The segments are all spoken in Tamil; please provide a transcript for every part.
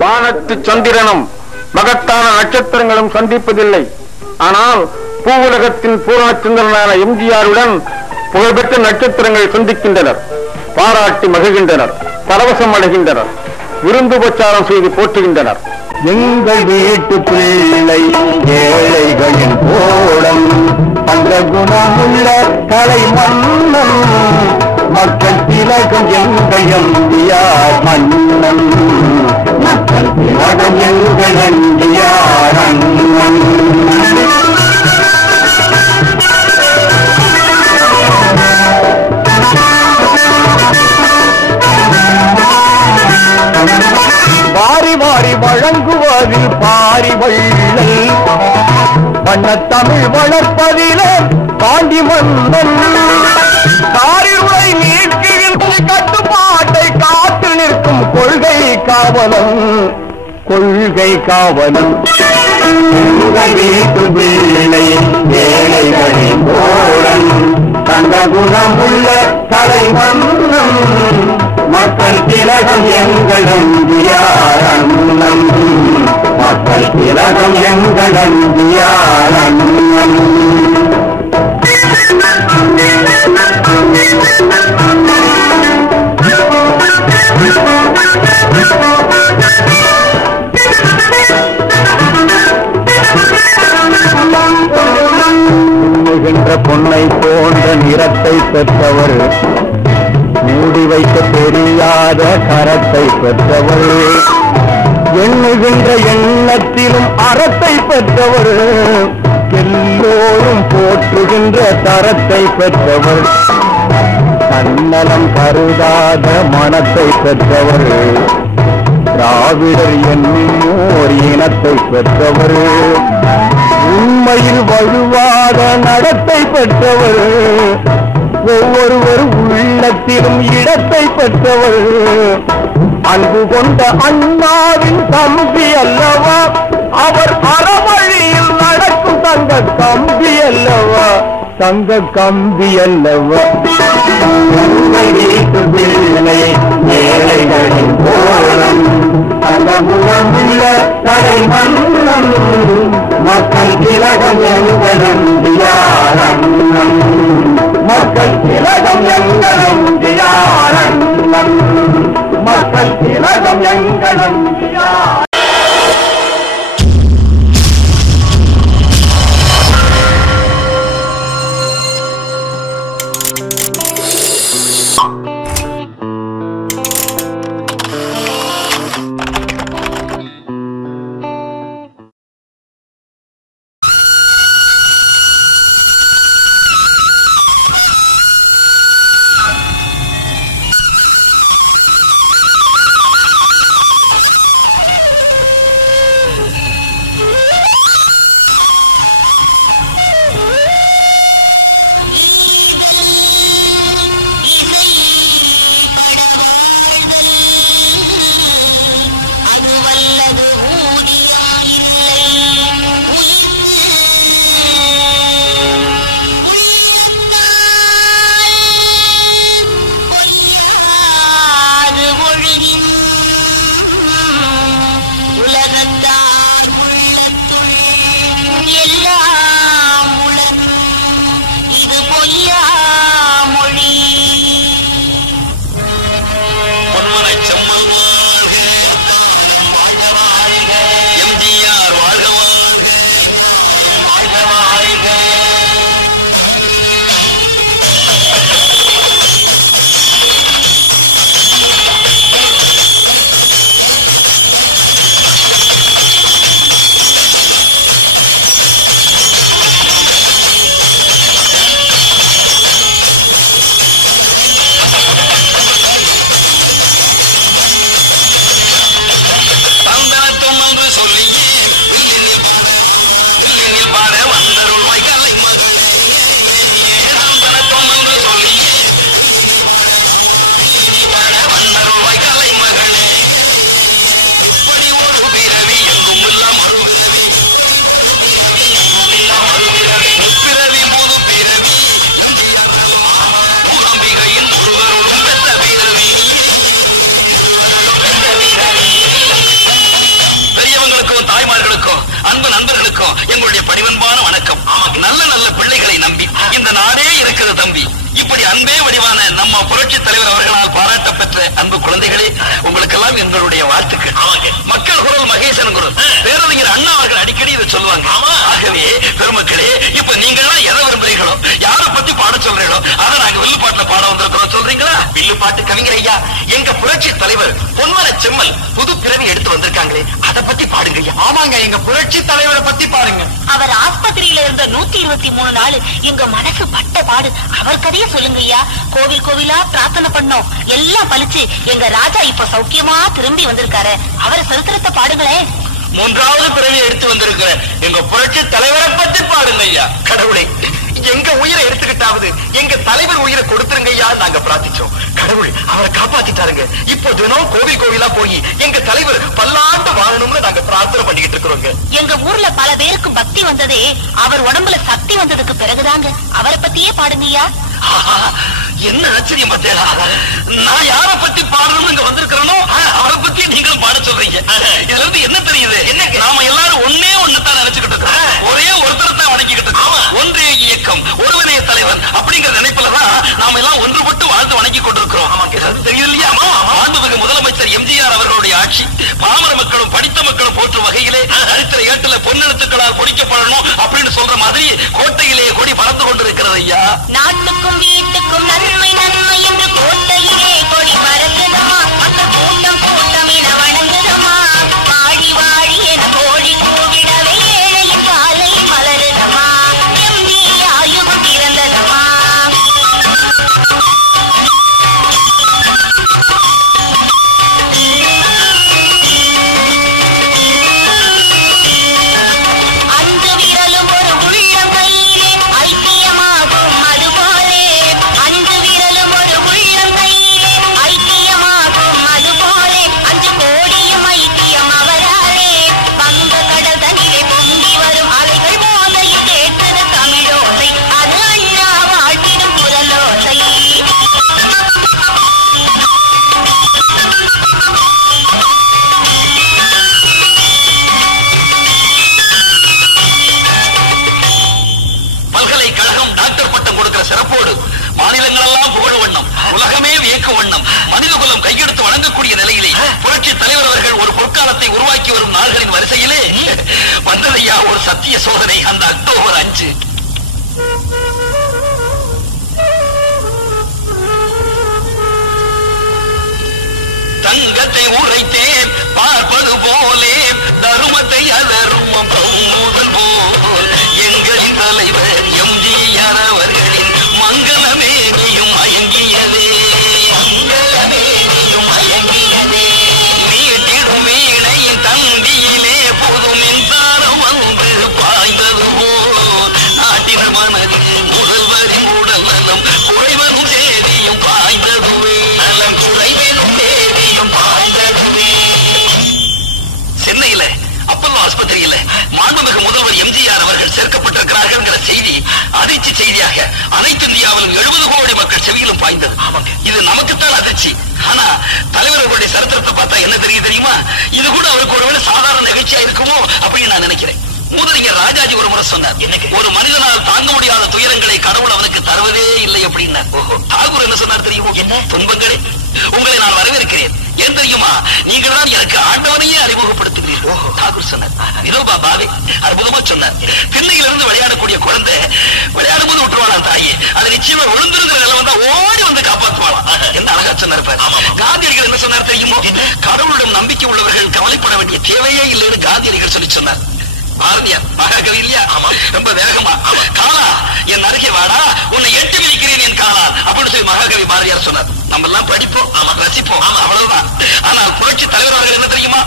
வானத்து சந்திரனும் மகத்தான நட்சத்திரங்களும் சந்திப்பதில்லை. ஆனால் பூவுலகத்தின் பூரணச்சந்திரனான எம்ஜிஆருடன் புகழ்பெற்ற நட்சத்திரங்கள் சந்திக்கின்றனர், பாராட்டி மகிழ்கின்றனர், பரவசம் அடைகின்றனர், விருந்து உபச்சாரம் செய்து போற்றுகின்றனர். எங்கள் வீட்டு பிள்ளை ஏழைகளின் கோலம், அந்த குணமுள்ள கலை மன்னன், மக்கள் திலகம் எங்கள் எம்ஜிஆர் மன்னன், மக்கள் திலகம் எங்கள் எம்ஜிஆர் அண்ணன். வாரி வாரி வழங்குவதில் பாரி வள்ளல், வண்ணத்தமிழ் வளர்ப்பதிலே பாண்டி மன்னன், காரிருளை நீக்குகின்ற கட்டுப்பாட்டை காத்து நிற்கும் கொள்கை காவலன், கொள்கை காவலன். வீட்டு பிள்ளை ஏழைகளின் கோடன், தங்க குணமுள்ள கலை மன்னன், மக்கள் திலகம் எங்கள் எம்ஜிஆர் அண்ணன், மக்கள் திலகம் எங்கள் எம்ஜிஆர் அண்ணன். பொன்னை போன்ற நிறத்தை பெற்றவர், மூடி வைக்க தெரியாத கரத்தை பெற்றவர், எண்ணுகின்ற எண்ணத்திலும் அறத்தை பெற்றவர், எல்லோரும் போற்றுகின்ற தரத்தை பெற்றவர், தன்னலம் கருதாத மனத்தை பெற்றவர், திராவிடர் என்னோர் இனத்தை பெற்றவர், உண்மையில் வலுவாத நடத்தை பெற்றவர், ஒவ்வொருவர் உள்ளத்திலும் இடத்தை பெற்றவர், அன்பு கொண்ட அண்ணாவின் தம்பி அல்லவா அவர், அறவழியில் நடக்கும் தங்க கம்பி அல்லவா, தங்க கம்பி அல்லவா. வீட்டு பிள்ளை ஏழைகளின் கோலம், அந்த முகமுள்ள தலை மன்னன், மக்கள் திலகம் எங்கள் எம்ஜிஆர் அண்ணன், மக்கள் திலகம் எங்கள் எம்ஜிஆர் அண்ணன், மக்கள் திலகம் எங்கள் எம்ஜிஆர். அனைவருக்கும் எங்களுடைய பணிவன்பான வணக்கம். நல்ல நல்ல பிள்ளைகளை நம்பி இந்த நாடே இருக்கிறது தம்பி. இப்படி அன்பே வடிவான நம்ம புரட்சி தலைவர் அவர்களால் பாராட்ட பெற்ற அன்பு குழந்தைகளே, உங்களுக்கெல்லாம் எங்களுடைய வாழ்த்துக்கள். மக்கள் குரல் மகேசன் குரல் பேரறிஞர் அண்ணா அவர்கள் அடிக்கடி இதை சொல்லுவாங்க. ஆகவே பெருமக்களே, இப்ப நீங்க எல்லாம் எதை விரும்புறீங்களோ, யாரை பத்தி பாட சொல்றீங்களோ அதை நாங்க வில்லு பாட்டுல பாட வந்திருக்கிறோம். சொல்றீங்களா? வில்லு பாட்டு கவிஞர் ஐயா, எங்க புரட்சி தலைவர் பொன்மன செம்மல் புது பிறவி எடுத்து வந்திருக்காங்களே, அதை பத்தி பாடுங்க ஐயா. ஆமாங்க, எங்க புரட்சி தலைவரை பத்தி பாருங்க. அவர் ஆஸ்பத்திரியில இருந்த 123 நாள் எங்க மனசு பட்ட பாடு. அவர் கதைய சொல்லுங்க ஐயா. கோவில் கோவிலா பிரார்த்தனை பண்ணோம், எல்லாம் பலிச்சு எங்க ராஜா இப்ப சௌக்கியமா திரும்பி வந்திருக்காரு. அவரை சரித்திரத்தை பாடுங்களேன். 3வது பிறவி எடுத்து வந்திருக்கிற எங்க புரட்சி தலைவரை பத்தி பாடுங்க ஐயா. கடவுளே, எங்க உயிரை எடுத்துக்கிட்டாவது எங்க தலைவர் உயிரை கொடுத்துருங்க ஐயா. நாங்க பிரார்த்திச்சோம். கடவுள் அவரை காப்பாத்திட்டாருங்க. இப்போ தினம் கோவில் கோவிலா போய் எங்க தலைவர் பல்லாண்டு வாழணும்னு நாங்க பிரார்த்தனை பண்ணிக்கிட்டு இருக்கிறோங்க. எங்க ஊர்ல பல பேருக்கு பக்தி வந்ததே அவர் உடம்புல சக்தி வந்ததுக்கு பிறகுதாங்க. அவரை பத்தியே பாடுங்க ஐயா. என்ன ஆச்சரியம் பார்த்தேடா. நான் யாரை பத்தி பாடணும்னு இங்க வந்திருக்கிறேனோ அவரை பத்தி நீங்களும் பாட சொல்றீங்க. இதுல இருந்து என்ன தெரியுது? நாம எல்லாரும் ஒண்ணுதான் நினைச்சுக்கிட்டு இருக்கோம். ஒரே ஒருத்தரை தான் வணங்கிக்கிட்டு இருக்கோம். ஒன்றே இயக்கம், ஒருவனே தலைவன் அப்படிங்கிற நினைப்புலதான் நாம எல்லாம் ஒன்றுபட்டு வாழ்ந்து வணங்கி கொண்டிருக்கிறோம். தெரியுது இல்லையா? மாண்புமிகு முதலமைச்சர் எம்ஜிஆர் அவர்களுடைய ஆட்சி பாமர மக்களும் படித்த மக்களும் போற்றும் வகையிலே சரித்திர ஏட்டுல பொன்னெழுத்துக்களால் பொறிக்கப்படணும் அப்படின்னு சொல்ற மாதிரி கோட்டையிலே கொடி பறந்து கொண்டிருக்கிறது ஐயா. நாட்டுக்கும் வீட்டுக்கும் நன்மை நன்மை என்று கோட்டையிலே கொடி பறக்குதமா, அந்த கூட்டம் கூட்டம் என வணங்குதமா, வாடி வாடி என கோடி கூவிடவே ஏழையின் காலை மலருதமா, எம்ஜி ஆயுவும் பிறந்ததமா. அஞ்சு விரலும் ஒரு உள்ளம் கையிலே ஐக்கியமாகும் அதுபோலே, அஞ்சு விரலும் ஒரு உள்ளம் கையிலே ஐக்கியமாகும் அதுபோலே, 5 கோடியும் ஐக்கியம் அவராலே, வங்க கடல் தனிலே பொங்கி வரும் அலைகள் போதையில் கேட்டது தமிழோசை, அது அண்ணா வாழ்த்திடும் குரலோசை. பல்கலைக்கழகம் டாக்டர் பட்டம் கொடுக்கிற சிறப்போடு மாநிலங்கள் எல்லாம் புகழ வண்ணம், உலகமே வியக்கும் வண்ணம், மனிதகுலம் கையெடுத்து வணங்கக்கூடிய நிலையிலே புரட்சி தலைவர் அவர்கள் ஒரு பொற்காலத்தை உருவாக்கி வரும் நாள்களின் வரிசையிலே வந்ததையா ஒரு சத்திய சோதனை. அந்த அக்டோபர் 5 தங்கத்தை உரைத்தேன் பார்ப்பது போலே, தருமத்தை அதருமம் முதல் போல் எங்களின் தலைவர் எம்ஜிஆர் அவர்களின் மங்களமேனியும் மயங்கியதே, மங்களமேனியும் மயங்கியதே, நீட்டிடும் வீணையின் தந்தியிலே புது மின்சாரம் வந்து பாய்ந்தது போல் நாட்டினர் மனதில் முதல்வரின் உடல் நலம் குறைவனும் சேதியும் பாய்ந்ததுவே, நலம் குறைவனும் சேதியும் பாய்ந்ததுவே. சென்னையில அப்பல்லோ ஆஸ்பத்திரியில மாண்புமிகு முதல்வர் எம்ஜிஆர் அவர்கள் சேர்க்கப்பட்டிருக்கிறார்கள் செய்தி அதிர்ச்சி செய்தியாக அனைத்து இந்தியாவிலும் 70 கோடி மக்கள் செவியிலும் பாய்ந்தது. இது நமக்குத்தான் அதிர்ச்சி. ஆனா தலைவர் அவர்களுடைய சரித்திரத்தை பார்த்தா என்ன தெரியுமா? இது கூட அவருக்கு ஒருவேளை சாதாரண நிகழ்ச்சியா இருக்குமோ அப்படின்னு நான் நினைக்கிறேன். மூதறிஞர் ராஜாஜி ஒரு முறை சொன்னார், ஒரு மனிதனால் தாங்க முடியாத துயரங்களை கடவுள் அவனுக்கு தருவதே இல்லை அப்படின்னார். தாகூர் என்ன சொன்னார் தெரியுமோ? என்ன துன்பங்களே உங்களை நான் வரவேற்கிறேன். ஏன் தெரியுமா? நீங்கள் தான் எனக்கு ஆண்டவனையே அறிமுகப்படுத்துகிறீர்கள். தாகூர் சொன்னார். வினோபா பாவே அற்புதமா சொன்னார். திண்ணையிலிருந்து விளையாடக்கூடிய குழந்தை விளையாடும் போது விட்டுருவானா தாயே, அது நிச்சயமா விழுந்திருக்கிற நிலை வந்தா ஓடி வந்து காப்பாற்றுவானா. என்ன அழகா சொன்னார். காந்தியடிகள் என்ன சொன்னார் தெரியுமோ? கடவுளிடம் நம்பிக்கை உள்ளவர்கள் கவலைப்பட வேண்டிய தேவையே இல்லைன்னு காந்தியடிகள் சொல்லி சொன்னார். பாரதியார் மகாகவி இல்லையா? ரொம்ப வேகமா காலா என் அருகே வாடா, உன்னை எட்டி மிதிக்கிறேன் என் காலா அப்படின்னு சொல்லி மகாகவி பாரதியார் சொன்னார். நம்ம எல்லாம் படிப்போம், ரசிப்போம், அவ்வளவுதான். ஆனால் புரட்சி தலைவர் அவர்கள் என்ன தெரியுமா?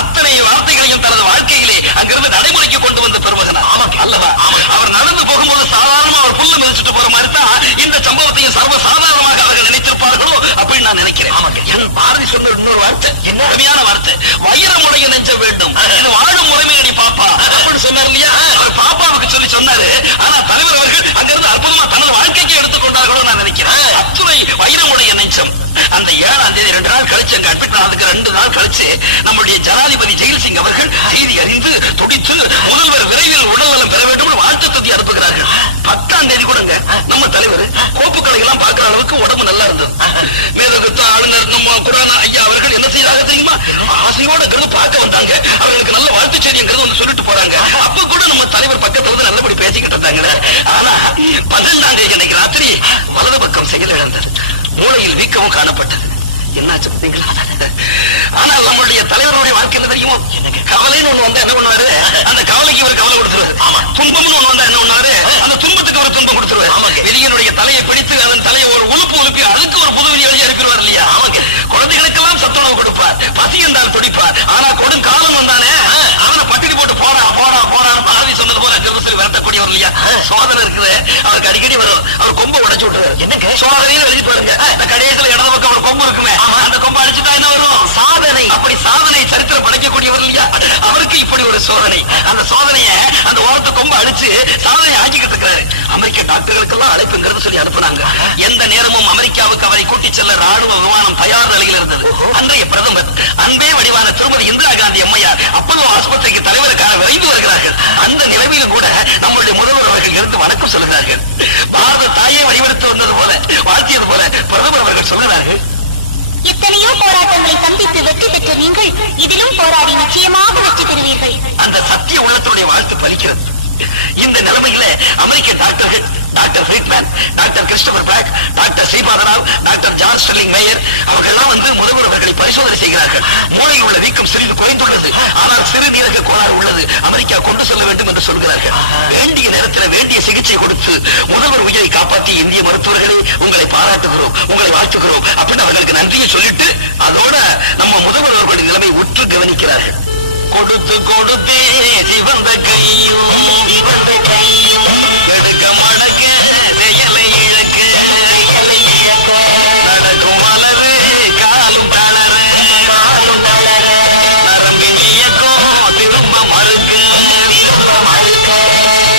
அத்தனை வார்த்தைகளையும் தனது வாழ்க்கையிலே அங்கிருந்து நடைமுறைக்கு கொண்டு வந்த பெருமகனா அல்லவா? அவர் நடந்து போகும்போது சாதாரணமா அவர் புல்லு மிதிச்சுட்டு போற மாதிரி தான் இந்த சம்பவத்தையும் சர்வ சாதாரணமாக அவர்கள் நினைத்திருப்பார்களோ அப்படின்னு நான் நினைக்கிறேன். என் பாரதி சொன்ன இன்னொரு வார்த்தை, என்ன அருமையான வார்த்தை, வைரமுடைய நெஞ்ச வேண்டும் வாழும் முறைமை நீ பாப்பா அப்படின்னு சொன்னார் இல்லையா? அவர் பாப்பாவுக்கு சொல்லி சொன்னாரு. ஆனா தலைவர் அவர்கள் அங்கிருந்து அற்புதமா தனது வாழ்க்கைக்கு எடுத்துக்கொண்டார்களோ நான் நினைக்கிறேன். அத்துணை வைரமுடைய நெஞ்சம். அந்த 7ஆம் தேதி 2 நாள் கழிச்சு அங்க அட்மிட் ஆனதுக்கு 2 நாள் கழிச்சு நம்முடைய ஆசையோட பார்க்க வந்தாங்க. அவங்களுக்கு நல்ல வாழ்த்து செய்திங்கிறது ஒன்று சொல்லிட்டு போறாங்க. அப்ப கூட நம்ம தலைவர் பக்கத்துல வந்து நல்லபடி பேசிக்கிட்டு இருந்தாங்க. ஆனா 12ஆம் தேதி அன்னைக்கு ராத்திரி வலது பக்கம் செயல் இழந்தது. மூளையில் வீக்கமும் காணப்பட்டது. என்னாச்சு பார்த்தீங்களா? ஆனால் நம்மளுடைய தலைவருடைய வாழ்க்கையில தெரியுமோ, கவலைன்னு ஒண்ணு வந்தா என்ன பண்ணுவாரு, அந்த கவலைக்கு ஒரு கவலை கொடுத்துருவாரு. துன்பம்னு ஒண்ணு வந்தா என்ன பண்ணாரு, அந்த துன்பத்துக்கு ஒரு துன்பம் கொடுத்துருவாரு. வெளியனுடைய தலையை பிடித்து அதன் தலையை ஒரு உழுப்பி அதுக்கு ஒரு புது வெளி எழுதி அனுப்பிடுவார் இல்லையா? குழந்தைகளுக்கெல்லாம் சத்துணவு கொடுப்பார், பசி என்றால் துடிப்பார். ஆனா கொடும் காலம் வந்தானே அவனை பட்டினி போட்டு போடா போடா போடான்னு ஆவி சொன்னது போல திரும்ப வரக்கூடியவர் இல்லையா? சோதனை இருக்குது, அவருக்கு அடிக்கடி வரும். அவர் கொம்பை உடைச்சு விட்டுருவாரு. என்னங்க சோதனைன்னு எழுதி பாருங்க. இந்த கடைசியில் இடது பக்கம் ஒரு கொம்பு இருக்குமே, அந்த கொம்பை அடிச்சுட்டா என்ன வரும்? சாதனை. அப்படி சாதனை சரித்திரம் படைக்கக்கூடியவர் இல்லையா? அவருக்கு இப்படி ஒரு சோதனை. அந்த சோதனையை அந்த ஓரத்து கொம்பை அடிச்சு சாதனை ஆக்கிக்கிட்டு இருக்கிறாரு. அமெரிக்க டாக்டர்களுக்கெல்லாம் அழைப்புங்கிறது சொல்லி அனுப்புனாங்க. எந்த நேரமும் அமெரிக்காவுக்கு அவரை கூட்டிச் செல்ல ராணுவ விமானம் தயார் நிலையில் இருந்தது. அன்றைய பிரதமர் அன்பே வடிவான திருமதி இந்திரா காந்தி அம்மையார் அப்போலோ ஆஸ்பத்திரிக்கு தலைவருக்கான விரைந்து வருகிறார்கள். அந்த நிலைமையிலும் கூட நம்மளுடைய முதல்வர் அவர்கள் இருந்து வணக்கம் சொல்லுகிறார்கள். பாரத தாயே வடிவெடுத்து வந்தது போல வாழ்த்தியது போல பிரதமர் அவர்கள் சொல்லுகிறார்கள். எத்தனையோ போராட்டங்களை சந்தித்து வெற்றி பெற்ற நீங்கள் இதிலும் போராடி நிச்சயமாக வெற்றி பெறுவீர்கள். அந்த சத்திய உள்ளத்துடைய வாழ்த்து பலிக்கிறது. இந்த நிலைமையில அமெரிக்க டாக்டர்கள் doctor Friedman, doctor Christopher Black, doctor Sripadarao, doctor John Sterling Meyer அவர்கள்லாம் வந்து முதல்வர் அவர்களை பரிசோதனை செய்கிறார்கள். மூளையில் உள்ள வீக்கம் சிறிது குறைந்துள்ளது, ஆனால் சிறுநீரக கோளாறு உள்ளது, அமெரிக்கா கொண்டு செல்ல வேண்டும் என்று சொல்கிறார்கள். வேண்டிய நேரத்தில் வேண்டிய சிகிச்சை கொடுத்து முதல்வர் உயிரை காப்பாற்றிய இந்திய மருத்துவர்களே உங்களை பாராட்டுகிறோம், உங்களை வாழ்த்துகிறோம் அப்படின்னு அவர்களுக்கு நன்றியை சொல்லிட்டு அதோட நம்ம முதல்வர் அவர்களுடைய நிலைமை உற்று கவனிக்கிறார்கள். கொடுத்து கொடுத்தே சிவந்த கையும் எடுக்க மடக்க செயலை இழக்க நடக்கும் மலரு காலும் தளர நரம்பின் இயக்கம் திரும்ப மறுக்க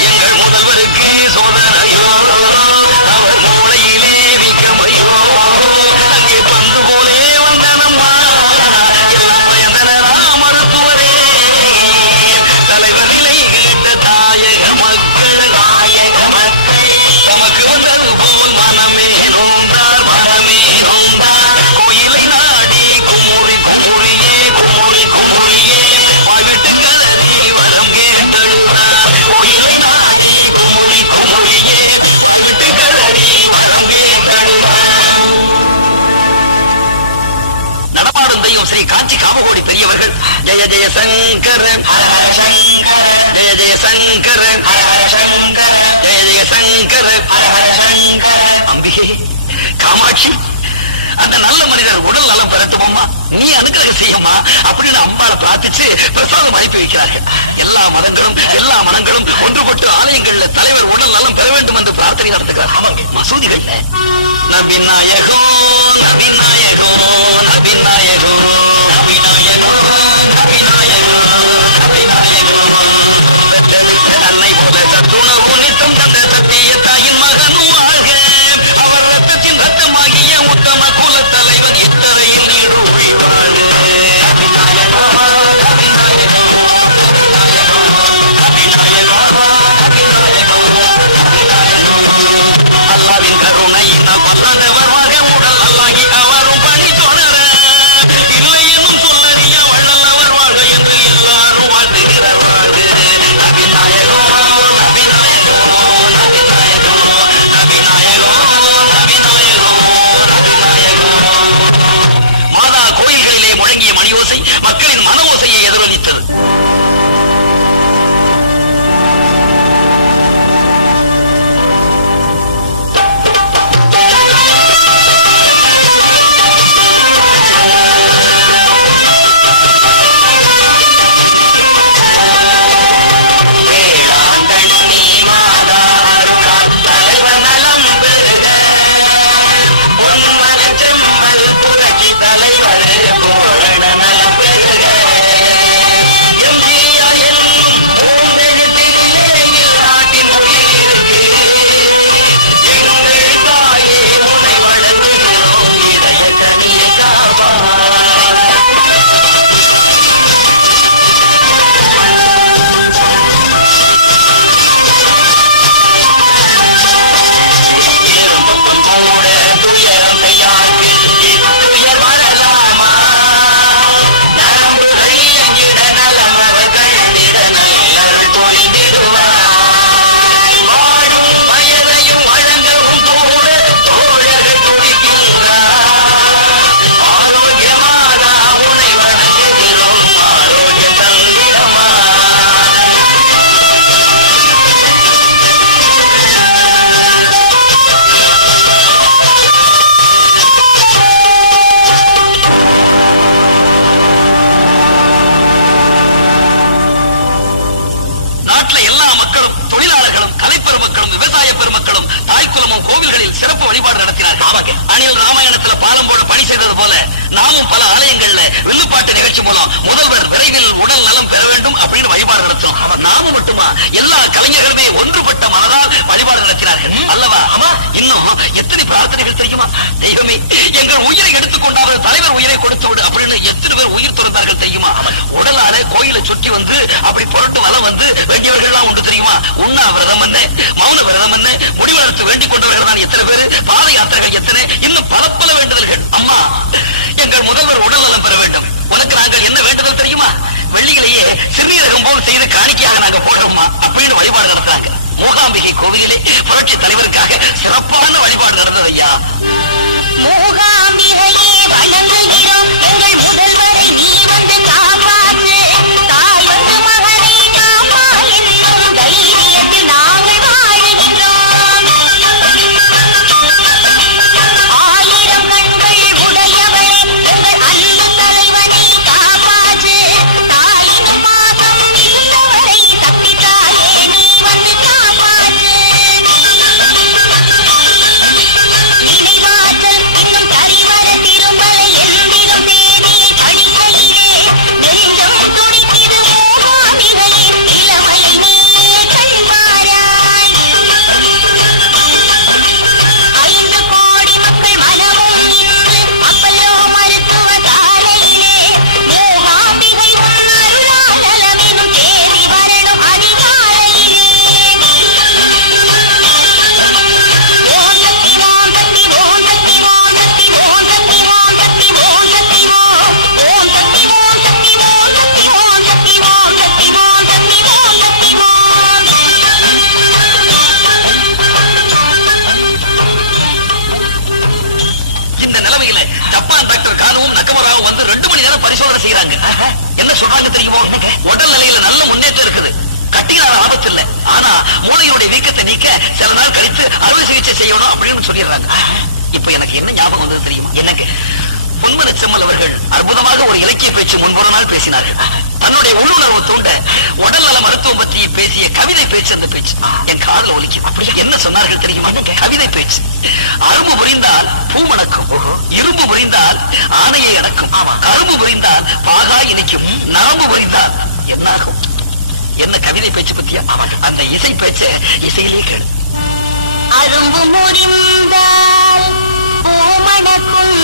எங்கள் முதல்வருக்கு சோதனையோ அவர் மூளையிலே வீக்கமையோ அங்கே பந்து போலே வந்தனம்மா எல்லாம் பயந்தனரா மருத்துவரே தலைவர் நிலை கேட்ட தாயக மக்கள் தமக்கு வந்தது போல் மனமே நொந்தார் கோயிலை நாடி குமுறி குமுறியே வாழ்விட்டு கதறி வரம் கேட்டழுதார். கோயிலை நாடி குமுறியே வாழ்விட்டு கதறி வரம் கேட்டழுதார். நடமாடும் தெய்வம் ஸ்ரீ காஞ்சி காமகோடி பெரியவர்கள் ஜெய ஜெய சங்கர ஜெய ஜெய சங்கர ஜெய ஜெய சங்கர அம்பிகே காமாட்சி, அந்த நல்ல மனிதர் உடல் நலம் பெறட்டுமா, நீ அனுக்கிரகம் செய்யமா அப்படின்னு அம்பாளை பிரார்த்திச்சு பிரசாதம் அனுப்பி வைக்கிறார்கள். எல்லா மனங்களும் ஒன்றுபட்டு ஆலயங்கள்ல தலைவர் உடல் நலம் பெற வேண்டும் என்று பிரார்த்தனை நடத்துகிறார். அவங்க மசூதிகள்ல நபிநாயகோ நபிநாயகோ நபிநாயகோ நபிநாயகோ நபிநாயகோ நபிநாயகோ அன்னை போல சத்துணவு நித்தம் தந்த சத்திய தாயின் மகனும் வாழ்க, அவர் ரத்தத்தின் ரத்தமாகிய உத்தம குல தலைவன் இத்தரையில் நீடூழி வாழ்க. அபிநாயகோ அபிநாயகோ அபிநாயகோ அபிநாயகோ அல்லாவின் கருணை வல்லவர் உடல் அல்லாகி அவரும் பணி தொடர இல்லை வழிபாடு நடத்தினார்கள். அணில் ராமாயணத்துல பாலம் போட பணி செய்தது போல நாமும் பல ஆலயங்கள்ல வில்லுப்பாட்டு நிகழ்ச்சி மூலம் முதல்வர் விரைவில் உடல் நலம் பெற வேண்டும் அப்படின்னு வழிபாடு நடத்தும். நாமும் மட்டுமா, எல்லா கலைஞர்களுமே ஒன்றுபட்ட மனதால் வழிபாடு நடத்தினார்கள் அல்லவா? ஆமா. இன்னும் எத்தனை பிரார்த்தனைகள் தெரியுமா? தெய்வமே, எங்கள் உயிரை எடுத்துக்கொண்டார்கள், தலைவர் உயிரை கொடுத்து விடு அப்படின்னு எத்தனை பேர் உயிர் துறந்தார்கள் தெரியுமா? உடலால கோயிலை சுற்றி வந்து அப்படி புரட்டு வலம் வந்து வேண்டியவர்கள் எல்லாம் உண்டு தெரியுமா? உண்ணா விரதம் என்ன, மௌன விரதம் என்ன, முடிவெடுத்து வேண்டிக் கொண்டவர்கள் தான் எத்தனை பேர், பாத யாத்திரைகள் எத்தனை, இன்னும் பல பல வேண்டுதல்கள். அம்மா, எங்கள் முதல்வர் உடல் நலம் பெற வேண்டும். உனக்கு நாங்கள் என்ன வேண்டுதல் தெரியுமா? வெள்ளியிலேயே சிறுநீரகம் போல் செய்து காணிக்கையாக நாங்க போடுறோமா அப்படின்னு வழிபாடு நடத்துறாங்க. மூகாம்பிகை கோவிலிலே புரட்சி தலைவருக்காக சிறப்பான வழிபாடு நடந்தது ஐயா. மூகாம்பிகையே வணங்குகிறோம், எங்கள் முதல்வரை நீ வந்து காப்பாற்று. தாய் வந்து மகனை காப்பா என்னும் தைரியத்தில் நாங்கள் வாழுகின்றோம். ஆயிரம் கண்கள் உடையவளே, எங்கள் அன்பு தலைவனை காப்பாற்று. தாயினும் மாதம் இருந்தவரை சக்தி தாயே நீ வந்து காப்பாற்று. நினைவாற்றல் இன்னும் கரிவர திருமலை எந்திரும் தேனே அடிக்கையிலே நெஞ்சம் துடிக்குது மூகாம்பிகையின் இளமையை நீ கண்பாராய். 5 கோடி மக்கள் மனமும் இன்று அப்பல்லோ மருத்துவசாலையிலே மூகாம்பிகை உன் அருளால் நலமெனும் தேதி வரணும் அதிகாலையிலே. ஓம் சக்தி ஓம் சக்தி ஓம் சக்தி ஓம் சக்தி ஓம் சக்தி ஓம் சக்தி ஓம் சக்தி ஓம் ஓம் சக்தி ஓம் சக்தி ஓம் சக்தி ஓம் சக்தி ஓம் சக்தி ஓம் சக்தி ஓம் சக்தி ஓம். இந்த நிலைமையில ஜப்பான் டாக்டர் கானுவும் நக்கமராவும் வந்து 2 மணி நேரம் பரிசோதனை செய்யறாங்க. என்ன சொல்றாங்க தெரியுமோ? உடல் நிலையில நல்ல முன்னேற்றம் இருக்குது, கட்டினால ஆபத்து இல்ல, ஆனா மூளையோட வீக்கத்தை நீக்க சில நாள் கழித்து அறுவை சிகிச்சை செய்யணும் அப்படின்னு சொல்லிடுறாங்க. இப்ப எனக்கு என்ன ஞாபகம் வந்தது தெரியுமா? எனக்கு பொன்மன செம்மல் அவர்கள் அற்புதமாக ஒரு இலக்கிய பேச்சு முன்பொரு நாள் பேசினார்கள். தன்னுடைய உள்ளுணர்வு தூண்ட உடல் நல மருத்துவம் பற்றி பேசிய கவிதை பேச்சு. அந்த பேச்சு என் காதுல ஒலிக்கும். அப்படியே என்ன சொன்னார்கள் தெரியுமா? கவிதை பேச்சு. அரும்பு புரிந்தால் பூ மணக்கும், இரும்பு புரிந்தால் ஆணையை அடக்கும், கரும்பு புரிந்தால் பாகா இனிக்கும், நரம்பு புரிந்தால் என்னாகும். என்ன கவிதை பேச்சு பத்தியா? அந்த இசை பேச்ச இசையிலே கேளு. அரும்பு முறிந்தால் பூ மணக்கும்,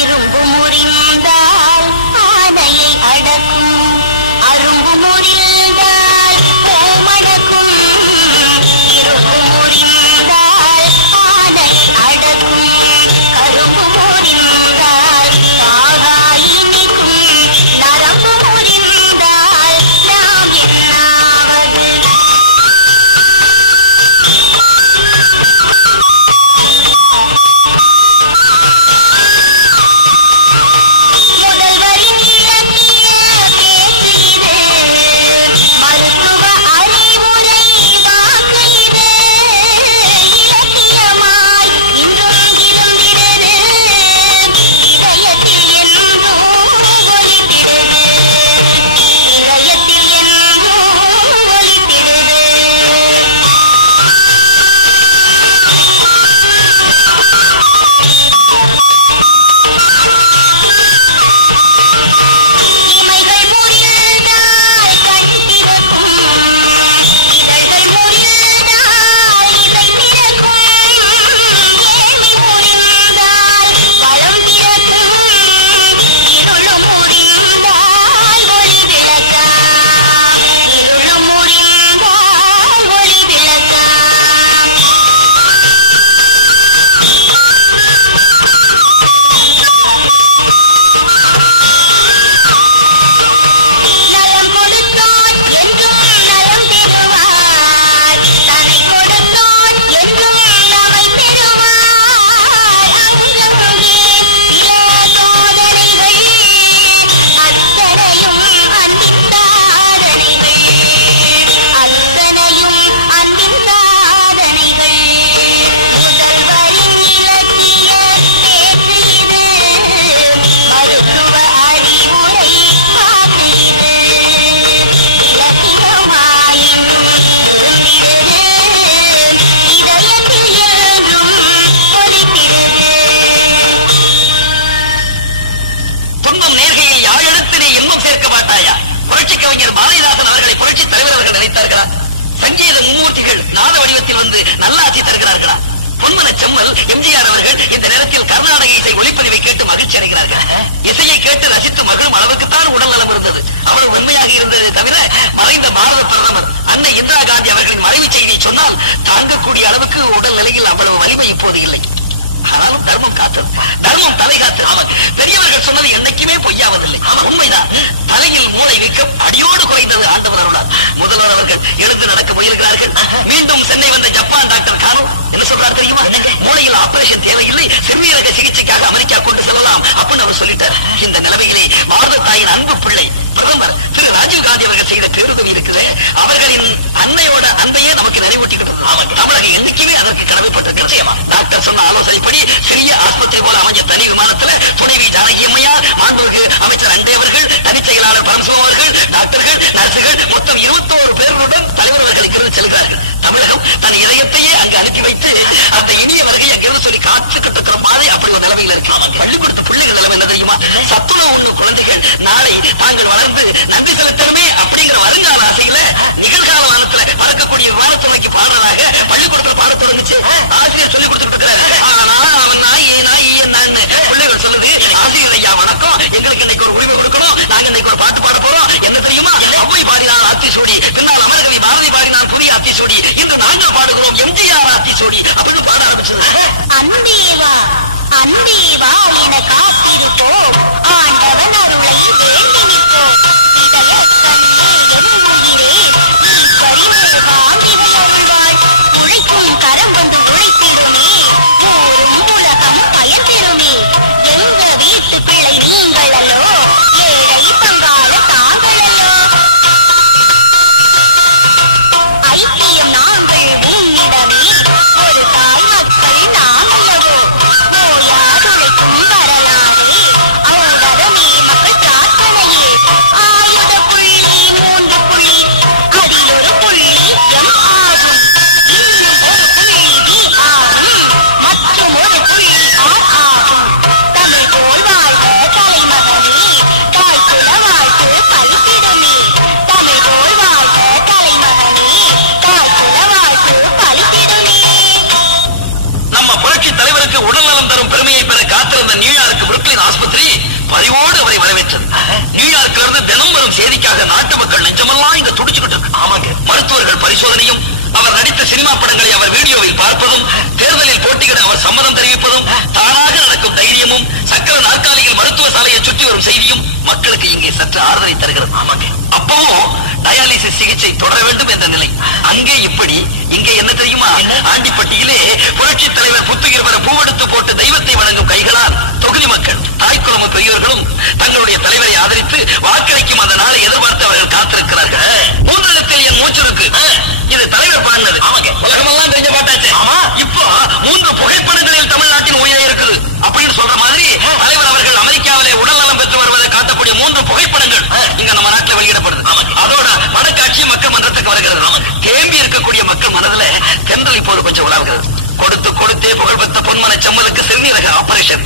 இரும்பு முறிந்தால் ஆணையை அடக்கும். அரும்பு முறிந்தால் பூ மணக்கும், இரும்பு முறிந்தால் ஆணையை அடக்கும், கரும்பு முறிந்தால் காகாய் இனிக்கும், நரம்பு முறிந்தால் நாம் என்னாவது. இசைக்கவிஞர் பாரதிதாசன் அவர்களை புரட்சி தலைவர் அவர்கள் நினைத்தார்களா? சங்கீத மும்மூர்த்திகள் நாத வடிவத்தில் வந்து நல்லாட்சி தருகிறார்களா? பொன்மன செம்மல் எம்ஜிஆர் அவர்கள் இந்த நேரத்தில் கர்நாடக இசை ஒளிப்பதிவை கேட்டு மகிழ்ச்சி அடைகிறார்கள். இசையை கேட்டு ரசித்து மகிழும் அளவுக்குத்தான் உடல் நலம் இருந்தது. அவ்வளவு உண்மையாக இருந்தது தவிர மறைந்த பாரத பிரதமர் அன்னை இந்திரா காந்தி அவர்களின் மறைவு செய்தியை சொன்னால் தாங்கக்கூடிய அளவுக்கு உடல் நிலையில் அவ்வளவு வலிமை இப்போது இல்லை. ஆனாலும் தர்மம் காத்தது, தர்மம் தலை காத்து. பெரியவர்கள் சொன்னது என்னைக்குமே பொய்யாவதில்லை. உண்மைதான். தலையில் மூளை வீக்கம் அடியோடு குறைந்தது ஆண்டவர் அருளால். முதல்வர் அவர்கள் எழுந்து நடக்க முயல்கிறார்கள். மீண்டும் சென்னை வந்த ஜப்பான் டாக்டர் கானோ என்ன சொல்றாரு தெரியுமா? மூளையில் ஆபரேஷன் தேவையில்லை, சிறுநீரக சிகிச்சைக்காக அமெரிக்கா கொண்டு செல்லலாம் அப்படின்னு அவர் சொல்லிட்டார். இந்த நிலைமையிலே பாரத தாயின் அன்பு பிள்ளை பிரதமர் திரு ராஜீவ் காந்தி அவர்கள் செய்த பேருதவி இருக்குது. அவர்களின் அன்னையோட அன்பையே நமக்கு நினைவூட்டிக்கிட்டு தமிழகம் என்னைக்குமே அதற்கு கடமைப்பட்டிருக்கு. நிச்சயமா டாக்டர் சொன்ன ஆலோசனைப்படி சிறிய ஆஸ்பத்திரி போல அமைஞ்ச தனி விமானத்துல துணைவி ஜானகி அம்மையார், மாண்புமிகு அமைச்சர் அண்டே அவர்கள், தனிச் செயலாளர் பரமசிவம் அவர்கள், டாக்டர்கள், நர்சுகள் மொத்தம் 21 பேர்களுடன் தலைவர் அவர்களுக்கு செல்கிறார்கள். தமிழகம் தன் இதயத்தையே அங்கு அனுப்பி வைத்து அந்த இனிய வருகை அங்கிருந்து சொல்லி காத்துக்கிட்டு இருக்கிற மாதிரி அப்படி ஒரு நிலைமையில் இருக்கு. பள்ளிக்கூடத்து பிள்ளைகள் நிலைமை என்ன தெரியுமா? சத்துணவு உண்ணும் குழந்தைகள் நாளை தாங்கள் வளர்ந்து நன்றி செலுத்தணுமே அப்படிங்கிற வருங்கால ஆசையில நிகழ்கால வானத்துல பறக்கக்கூடிய விமானத்துறைக்கு பாடுறதாக பள்ளிக்கூடத்தில் பாட தொடங்குச்சு. ஆசிரியர் சொல்லிக் கொடுத்துட்டு இருக்கிறாரு. அவன் நாய் நான்னு பிள்ளைகள் சொல்லுது. ஆசிரியர் ஐயா வணக்கம், எங்களுக்கு இன்னைக்கு ஒரு உரிமை கொடுக்கணும், நாங்க இன்னைக்கு ஒரு பாட்டு பாட போறோம். என்ன தெரியுமா? அவ்வை பாடினார் ஆத்தி சூடி, பின்னால் அமரகவி பாரதி பாடினார் புதிய ஆத்தி சூடி, இன்று நாங்கள் பாடுகிறோம் எம்ஜிஆர் ஆத்தி சூடி அப்படின்னு பாட ஆரம்பிச்சது. அன்பேவா அன்பேவா என காத்திருப்போம், ஆண்டவன் அருளை வேண்டி நிற்போம். உழைக்கும் கரம் வந்து உழைத்திடுமே, போரும் உலகம் பயந்திடுமே. எங்க வீட்டு பிள்ளை நீங்களோ, ஏழை பங்காள தாங்களோ. ஐக்கியம் நாங்கள் முன்னிடமே, ஒரு தாய் மக்கள் நாங்களோ. ஓயாதுழைக்கும் வரலாறு, ஔடதமே மக்கள் பிரார்த்தனையே. ஆயுத புள்ளி 3 புள்ளி, அதில் ஒரு புள்ளி எம் ஆகும். இன்னும் ஒரு புள்ளி வி ஆகும், மற்றும் ஒரு புள்ளி ஆர் ஆகும். தமிழ் போல் வாழ்க தலைமகனே, தாய்க்குல வாழ்த்து பலித்திடுமே. தமிழ் போல் வாழ்க தலைமகனே, தாய்க்குல வாழ்த்து பலித்திடுமே. நம்ம புரட்சி தலைவருக்கு உடல்நலம் தரும் பெருமையை பெற காத்திருந்த நியூயார்க் புருக்லின் ஆஸ்பத்திரி பரிவோடு அவரை வரவேற்றது. நியூயார்க்ல இருந்து தினம் வரும் செய்திக்காக நாட்டு மக்கள் நெஞ்சமெல்லாம் இங்க துடிச்சுக்கிட்டு இருக்கு. ஆமாங்க. மருத்துவர்கள் பரிசோதனையும், அவர் நடித்த சினிமா படங்களை அவர் வீடியோவில் பார்ப்பதும், தேர்தலில் போட்டியிட அவர் சம்மதம் தெரிவிப்பதும், தானாக நடக்கும் தைரியமும், சக்கர நாற்காலியில் மருத்துவ சாலையை சுற்றி வரும் செய்தியும் மக்களுக்கு இங்கே சற்று ஆறுதலை தருகிறது. ஆமாங்க. அப்பவும் டயாலிசிஸ் சிகிச்சை தொடர வேண்டும் என்ற நிலை. அங்கே இப்படி, இங்கே என்ன தெரியுமா? ஆண்டிப்பட்டியிலே புரட்சி தலைவர் புத்துயிர் பெற பூவெடுத்து போட்டு தெய்வத்தை வணங்கும் கைகளால் தொகுதி மக்கள், தாய்க்குளமும் பெரியோர்களும் தங்களுடைய தலைவரை ஆதரித்து வாக்களிக்கும் அந்த நாளை எதிர்பார்த்து அவர்கள் காத்திருக்கிறார்கள். மூன்றகத்தில் என் மூச்சு இருக்கு, இது தலைவர் பாடினது. ஆமாங்க, உலகமெல்லாம் தெரிஞ்ச பாட்டாச்சு. ஆமா, இப்போ 3 புகைப்படங்களில் தமிழ்நாட்டின் உயிரை இருக்குது அப்படின்னு சொல்ற மாதிரி தலைவர் அவர்கள் அமெரிக்காவிலே உடல்நலம் பெற்று வருவதை காட்டக்கூடிய 3 புகைப்படங்கள் இங்க நம்ம நாட்டில் வெளியிடப்படுது. அதோட படக்காட்சி மக்கள் மன்றத்துக்கு வருகிறது. தேம்பி இருக்கக்கூடிய மக்கள் மனதுல தென்றல் இப்போது கொஞ்சம் உலாவுகிறது. கொடுத்தே புகழ்பெற்ற பொன்மன செம்மலுக்கு சிறுநீரக ஆபரேஷன்.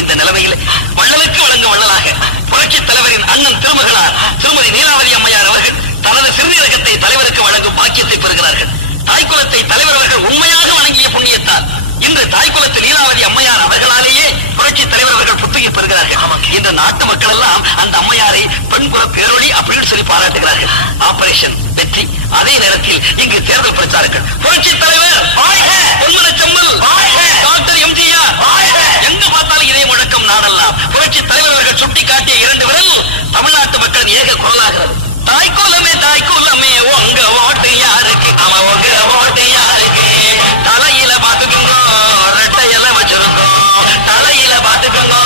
இந்த நிலைமையில் வள்ளலுக்கு வழங்கும் வள்ளலாக புரட்சி தலைவரின் அண்ணன் திருமகளார் திருமதி நீலாவதி அம்மையார் அவர்கள் தனது சிறுநீரகத்தை தலைவருக்கு வழங்கும் பாக்கியத்தை பெறுகிறார்கள். தாய்க்குலத்தை தலைவர் அவர்கள் உண்மையாக வணங்கிய புண்ணியத்தால் இன்று தாய்க்குலத்து நீலாவதி அம்மையார் அவர்களாலேயே புரட்சி தலைவர் அவர்கள் புத்துயிர் பெறுகிறார்கள். இந்த நாட்டு மக்கள் எல்லாம் அந்த அம்மையாரை பெண்குல பேரொழி அப்படின்னு சொல்லி பாராட்டுகிறார்கள். ஆபரேஷன் வெற்றி. அதே நேரத்தில் இங்கு தேர்தல் பிரச்சாரங்கள். புரட்சி தலைவர் பொன்மன செம்மல், டாக்டர் எம்ஜிஆர், எங்க பார்த்தாலும் இதே முழக்கம் நாடெல்லாம். புரட்சி தலைவர் அவர்கள் சுட்டி காட்டிய 2 விரல் தமிழ்நாட்டு மக்களின் ஏக குரலாகிறது. தாய்க்குலமே தாய்க்குலமே உங்க ஓட்டு யாருக்கு? உங்க ஓட்டு யாருக்கு? தலையில பாத்துக்கோங்க ரெட்டையில வச்சிருக்கோம், தலையில பாத்துக்கோங்க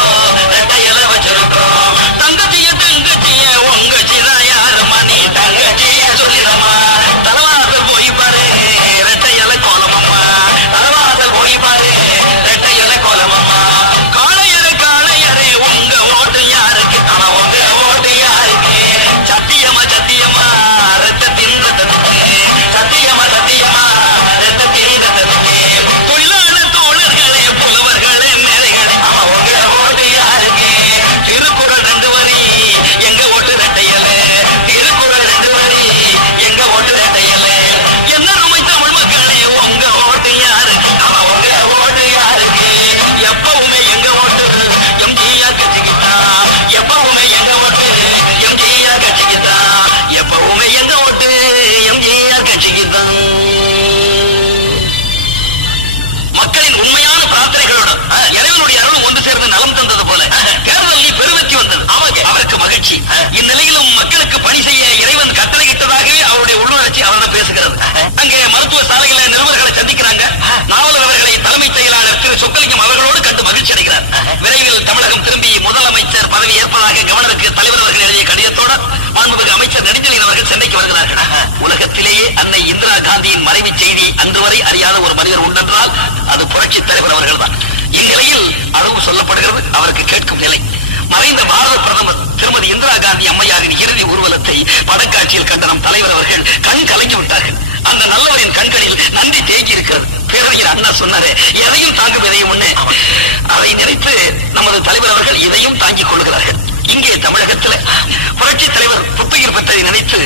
ரெட்டையில வச்சிருக்கோம். தங்கச்சிய உங்க சிதா யாரு மணி தங்கச்சிய சொல்லிடமா. தலைவாசல் போய் பாரு ரெட்டையில கோலமம்மா, தலைவாசல் போய் பாரு ரெட்டையில கோலமம்மா. காளையரே உங்க ஓட்டு யாருக்கு? உங்க ஓட்டு யாருக்கு? சத்தியமா சத்தியமா ரத்தத்தின் ரத்தத்துக்கு, சத்தியமா சத்தியமா புரட்சி தலைவர் அவர்கள் தான். இந்நிலையில் அதுவும் சொல்லப்படுகிறது அவருக்கு கேட்கும் நிலை. மறைந்த பாரத பிரதமர் திருமதி இந்திரா காந்தி அம்மையாரின் இறுதி ஊர்வலத்தை படக்காட்சியில் கண்ட நம் தலைவர் அவர்கள் கண் கலங்கி விட்டார்கள். அந்த நல்லவரின் கண்களில் நன்றி தேங்கி இருக்கிறது. பேரறிஞர் அண்ணா சொன்னாரு, எதையும் தாங்கும் எதையும் ஒண்ணு. அதை நினைத்து நமது தலைவர் அவர்கள் இதையும் தாங்கிக் கொள்கிறார்கள். இங்கே தமிழகத்தில் புரட்சி தலைவர் புத்துயிர் பெற்றதை நினைத்து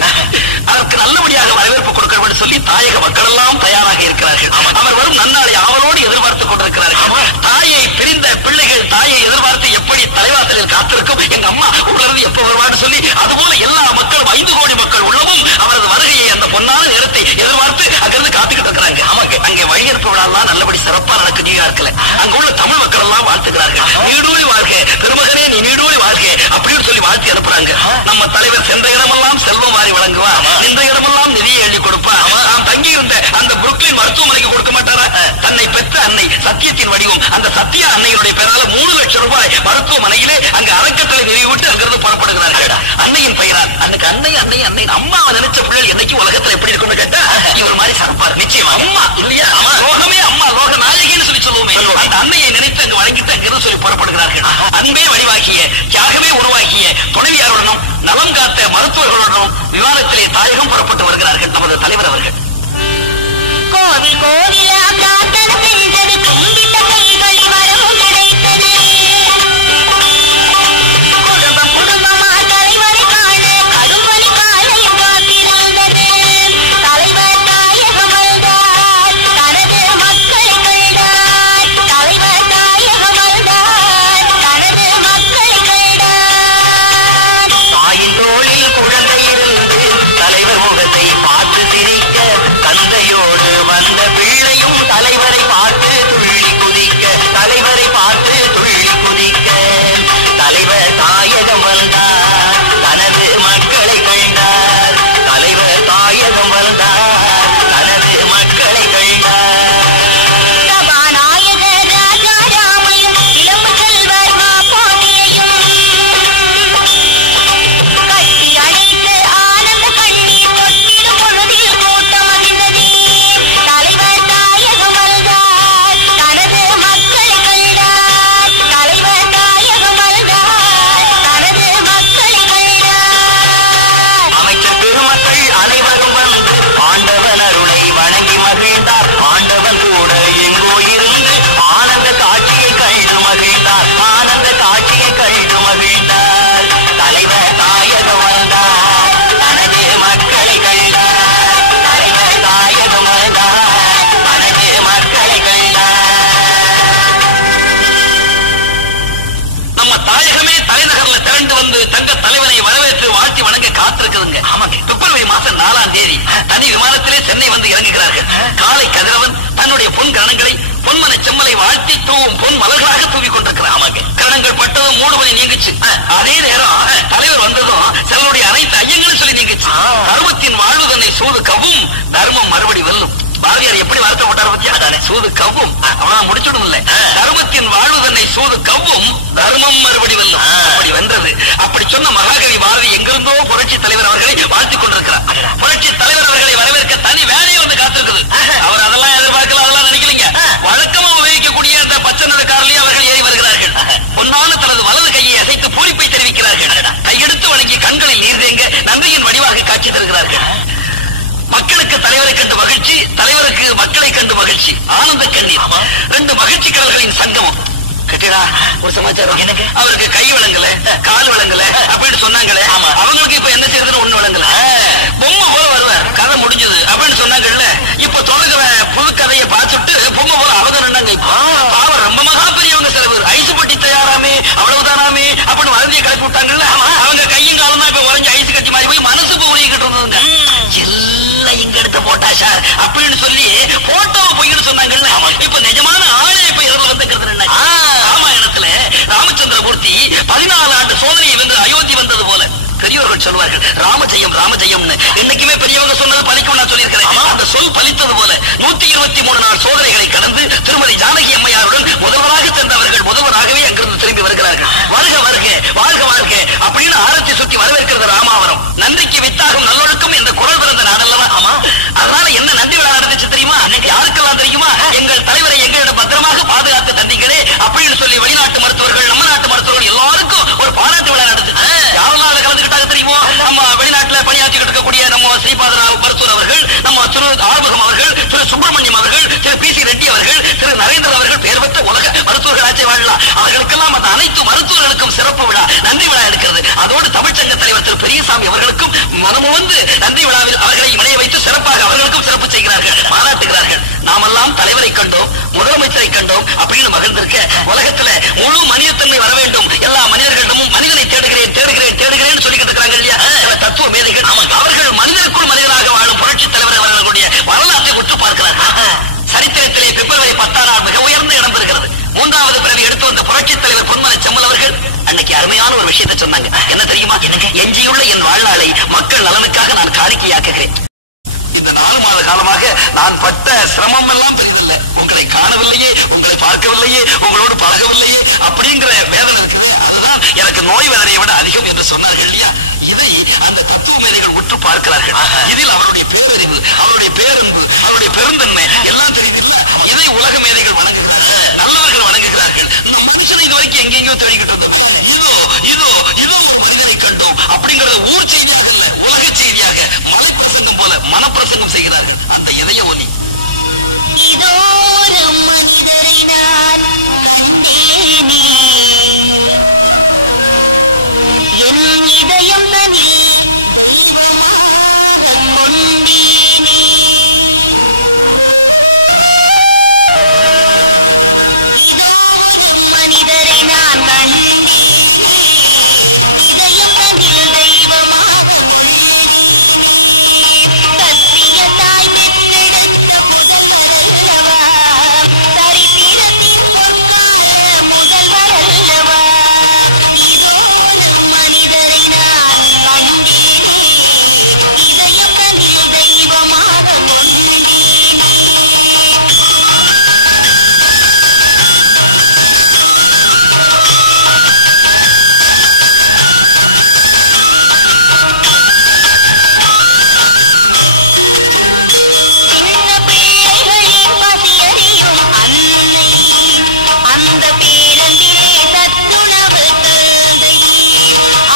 அதற்கு நல்லபடியாக வரவேற்பு கொடுக்க வேண்டும் சொல்லி தாயக மக்கள் எல்லாம் தயாராக இருக்கிறார்கள். அவர் வரும் நன்னாளை ஆவலோடு எதிர்பார்த்துக் கொண்டிருக்கிறார்கள். தாயை பிரிந்த பிள்ளைகள் தாயை எதிர்பார்த்து எப்படி தலைவாசலில் காத்திருக்கும் எங்க அம்மா உங்களது எப்ப வருவான்னு சொல்லி, அதுபோல எல்லா மக்களும் 5 கோடி மக்கள் உள்ளவும் அவரது வருகையை அந்த பொன்னான நேரத்தை எதிர்பார்த்து அங்கிருந்து காத்துக்கிட்டு இருக்கிறாங்க. ஆமாங்க, அங்கே வழியெடுப்பு விழாலாம் நல்லபடி சிறப்பா நடக்கு நியூயார்க்ல. அங்க உள்ள தமிழ் மக்கள் எல்லாம் வாழ்த்துக்கிறார்கள். நீடூழி வாழ்க பெருமகனே, நீ நீடூழி வாழ்க அப்படின்னு சொல்லி வாழ்த்தி அனுப்புறாங்க. நம்ம தலைவர் சென்ற இடமெல்லாம் செல்வம் வாரி வழங்குவா, நின்ற இடமெல்லாம் நிதியை எழுதி கொடுப்பா. நாம் தங்கி இருந்த அந்த புருக்லின் மருத்துவமனைக்கு கொடுக்க மாட்டாரா? தன்னை பெற்ற அன்னை சத்தியத்தின் வடிவம் அந்த சத்திய அன்னையுடைய பெயரால 3 லட்சம் ரூபாய் மருத்துவமனையிலே அங்க அறக்கட்டளை நிறுவிவிட்டு அங்கிருந்து புறப்படுகிறார்கள். அன்னையின் பெயரால் அன்னைக்கு அன்னை அன்னை அன்னை அம்மாவை நினைச்ச பிள்ளைகள் என்னைக்கு உலகத்துல எப்படி இருக்கும்னு கேட்டா இவர் மாதிரி சரப்பாரு. நிச்சயம் அம்மா இல்லையா, லோகமே அம்மா, லோக நாயகின்னு சொல்லி சொல்லுவோமே, அந்த அன்னையை நினைத்து அங்கு வழங்கிட்டு அங்கிருந்து சொல்லி புறப்படுகிறார்கள். அன்பே வடிவாக்கிய தியாகமே உருவாக்கிய துணைவியாருடனும் நலம் காத்த மருத்துவர்களுடனும் விமானத்திலே தாயகம் புறப்பட்டு வருகிறார்கள் நமது தலைவர் அவர்கள். கோவில் கோவிலா காத்தன சென்றது, கும்பிட்ட கைகளில் வரமும் கிடைத்தது. குடும்பம் குடும்பமா தலைவரை காண கடும்பலி காலையில் காத்திருந்தது. தலைவர் தாயகம் வந்தார், தனது மக்களை கண்டார். தலைவர் தாயகம் வந்தார், தனது மக்களை கண்டார். தாயின் தோளில் குழந்தை இருந்து தலைவர் முகத்தை பார்த்து சிரிக்க, தந்தையோடு வந்த பிள்ளையும் தலைவரை பார்த்து துள்ளி குதிக்க, தலைவரை பார்த்து துள்ளி குதிக்க. தலைவர் தாயகம் வந்தார், தனது மக்களை கண்டார். தலைவர் தாயகம் வந்தார், தனது மக்களை கண்டார். சபாநாயகர் ராஜாராமையும் இளம் செல்வர் மாப்போனியையும் கட்டி அணைத்து ஆனந்த கண்ணீர் கொட்டிடும் பொழுதில் கூட்டம் மகிழ்ந்தது. தலைவர் தாயகம் வந்தார், தனது மக்களை கண்டார். தலைவர் தாயகம் வந்தார், தனது மக்களை கண்டார். அமைச்சர் பெருமக்கள் அனைவரும் வந்து ஆண்டவன் அருளை வணங்கி மகிழ்ந்தார். ஆண்டவன் கூட எங்கோ இருந்து ஆனந்த காட்சியை கண்டு மகிழ்ந்தார். ஆனந்த காட்சியை கண்டு மகிழ்ந்தார். தலைவர் தாயகம் வந்தார், தனது மக்களை கண்டார். தலைவர் தாயகம் வந்தார், தனது மக்களை கண்டார். நம்ம தாயகமே தலைநகர்ல திரண்டு வந்து தங்க தலைவரை வரவேற்று வாழ்த்தி வணங்க காத்திருக்குதுங்க. ஆமாங்க, பிப்ரவரி மாசம் 4ஆம் தேதி தனி விமானத்திலே சென்னை வந்து இறங்குகிறார்கள். காலை கதிரவன் தன்னுடைய பொன் கரணங்களை பொன்மன செம்மலை வாழ்த்தி தூவும் பொன் மலர்களாக தூவி கொண்டிருக்கிறார். ஆமாங்க, கரணங்கள் பட்டதும் மூடுபனி நீங்குச்சு. அதே நேரம் தலைவர் வந்ததும் செல்லுடைய அனைத்து ஐயங்களும் சொல்லி நீங்குச்சு. தர்மத்தின் வாழ்வு தன்னை சூது கவ்வும், தர்மம் மறுபடி வெல்லும். பாரதியார் எப்படி வார்த்தைப்பட்டார பத்தியா? சூது கவ்வும் அவனா முடிச்சுடும் இல்ல. தர்மத்தின் வாழ்வு தன்னை சூது கவ்வும், தர்மம் மறுபடி வெல்லும். அப்படி வென்றது. அப்படி சொன்ன மகாகவி பாரதி எங்கிருந்தோ புரட்சி தலைவர் அவர்களை வாழ்த்திக் கொண்டிருக்கிறார். புரட்சி தலைவர் அவர்களை வரவேற்க தனி வேலையை வந்து காத்திருக்குது. அவர் அதெல்லாம் எதிர்பார்க்கல, அதெல்லாம் நினைக்கலீங்க. வழக்கமா உபயோகிக்கக்கூடிய அந்த பச்சை நிற காரிலேயே அவர்கள் ஏறி வருகிறார்கள். பொன்னான தனது வலது கையை அசைத்து பூரிப்பை தெரிவிக்கிறார்கள். கையெடுத்து வணங்கி கண்களில் நீர் தேங்க நன்றியின் வடிவாக காட்சி தருகிறார்கள். மக்களுக்கு தலைவரை கண்டு மகிழ்ச்சி, தலைவருக்கு மக்களை கண்டு மகிழ்ச்சி. ஆனந்த கண்ணீர், 2 மகிழ்ச்சி கடல்களின் சங்கமம். கட்டிடா ஒரு சமாச்சாரம், எனக்கு அவருக்கு கை வழங்கல, கால் வழங்கல அப்படின்னு சொன்னாங்களே, அவங்களுக்கு இப்ப என்ன செய்யறதுன்னு ஒண்ணு வழங்கல. பொம்மை போல வருவார், கதை முடிஞ்சது அப்படின்னு சொன்னாங்கல்ல. இப்ப தொடங்குற புது கதையை பார்த்துட்டு பொம்மை போல அவங்க நின்னாங்க. பாவம் ரொம்ப மகா பெரியவங்க சில பேர் ஐஸ் பட்டி தயாராமே அவ்வளவுதானாமே அப்படின்னு வளர்ந்தியை கிளப்பி விட்டாங்கல்ல. அவங்க கையும் காலம் தான் இப்ப உறைஞ்ச ஐஸ் கட்சி மாதிரி போய் மனசு உருகிக்கிட்டு இருந்ததுங்க. எல்லாம் இங்க எடுத்து போட்டா சார் அப்படின்னு சொல்லி போட்டோவை பொய்ன்னு சொன்னாங்கல்ல. இப்ப நிஜமான ஆளே இப்ப எதிரில் வந்துங்கிறது. ராமாயணத்துல ராமச்சந்திரமூர்த்தி 14 ஆண்டு சோதனையை வந்து அயோத்தி வந்தது போல பெரியவர்கள் சொல்வார்கள் ராமஜெயம் ராமஜெயம்னு. இன்னைக்குமே பெரியவங்க சொன்னது பலிக்கும் நான் சொல்லியிருக்கிறேன். அந்த சொல் பலித்தது போல 123 நாள் சோதனைகளை கடந்து திருமதி ஜானகி அம்மையாருடன் முதல்வராக சென்றவர்கள் முதல்வராகவே அங்கிருந்து திரும்பி வருகிறார்கள். வருக வருக வாழ்க வாழ்க அப்படின்னு ஆரத்தி சுற்றி வரவேற்கிறது ராமாவரம். நன்றிக்கு வித்தாகும் நல்லொழுக்கம் என்ற குரல் பிறந்த நாடல்லவா? ஆமா, அதனால என்ன நன்றி விழா நடந்துச்சு தெரியுமா? யாருக்கெல்லாம் தெரியுமா? எங்கள் தலைவரை எங்களிடம் பத்திரமாக விஷயத்தை சொன்னாங்க. என்ன தெரியுமா? எஞ்சியுள்ள என் வாழ்நாளை மக்கள் நலனுக்காக நான் காணிக்கையாக்குகிறேன். இந்த 4 மாத காலமாக நான் பட்ட சிரமம் எல்லாம் பெரியதில்லை. உங்களை காணவில்லையே, உங்களை பார்க்கவில்லையே, உங்களோடு பழகவில்லையே அப்படிங்கிற வேதனை இருக்குது. அதுதான் எனக்கு நோய் வேதனையை விட அதிகம் என்று சொன்னார்கள் இல்லையா? இதை அந்த தத்துவ மேதைகள் உற்று பார்க்கிறார்கள். இதில் அவருடைய பேரறிவு, அவருடைய பேரன்பு, அவருடைய பெருந்தன்மை எல்லாம் தெரியுது. இதை உலக மேதைகள் வணங்குகிறார்கள், நல்லவர்கள் வணங்குகிறார்கள். நம்ம மனுஷன் இது வரைக்கும் எங்கெங்கயோ தேடிக்கிட்டு இருந்தோம். இதோ இதோ இதோ மனிதனை கண்டோம் அப்படிங்கறத ஊர் செய்தியாக இல்ல, உலக செய்தியாக மலை பிரசங்கம் போல மனப்பிரசங்கம் செய்கிறார்கள். அந்த இதய ஒலி. இதோ ஒரு மனிதரை நான் கண்டேனே, என் இதயம் தனில் கொண்டேனே. இதோ ஒரு மனிதரை நான் கண்டேன், இதயம் தனில் தெய்வமாக சத்தியத்தாய் பெற்றெடுத்த முதல்வரல்லவா, சரித்திரத்தின் பொற்கால முதல்வரல்லவா. இதோ ஒரு மனிதரை நான் கண்டேனே, இதயம் தனில் தெய்வமாக கொண்டேனே. சின்ன பிள்ளைகளின் பசியறியும் அன்னை, அந்த பேரன்பிலே சத்துணவு தந்தை,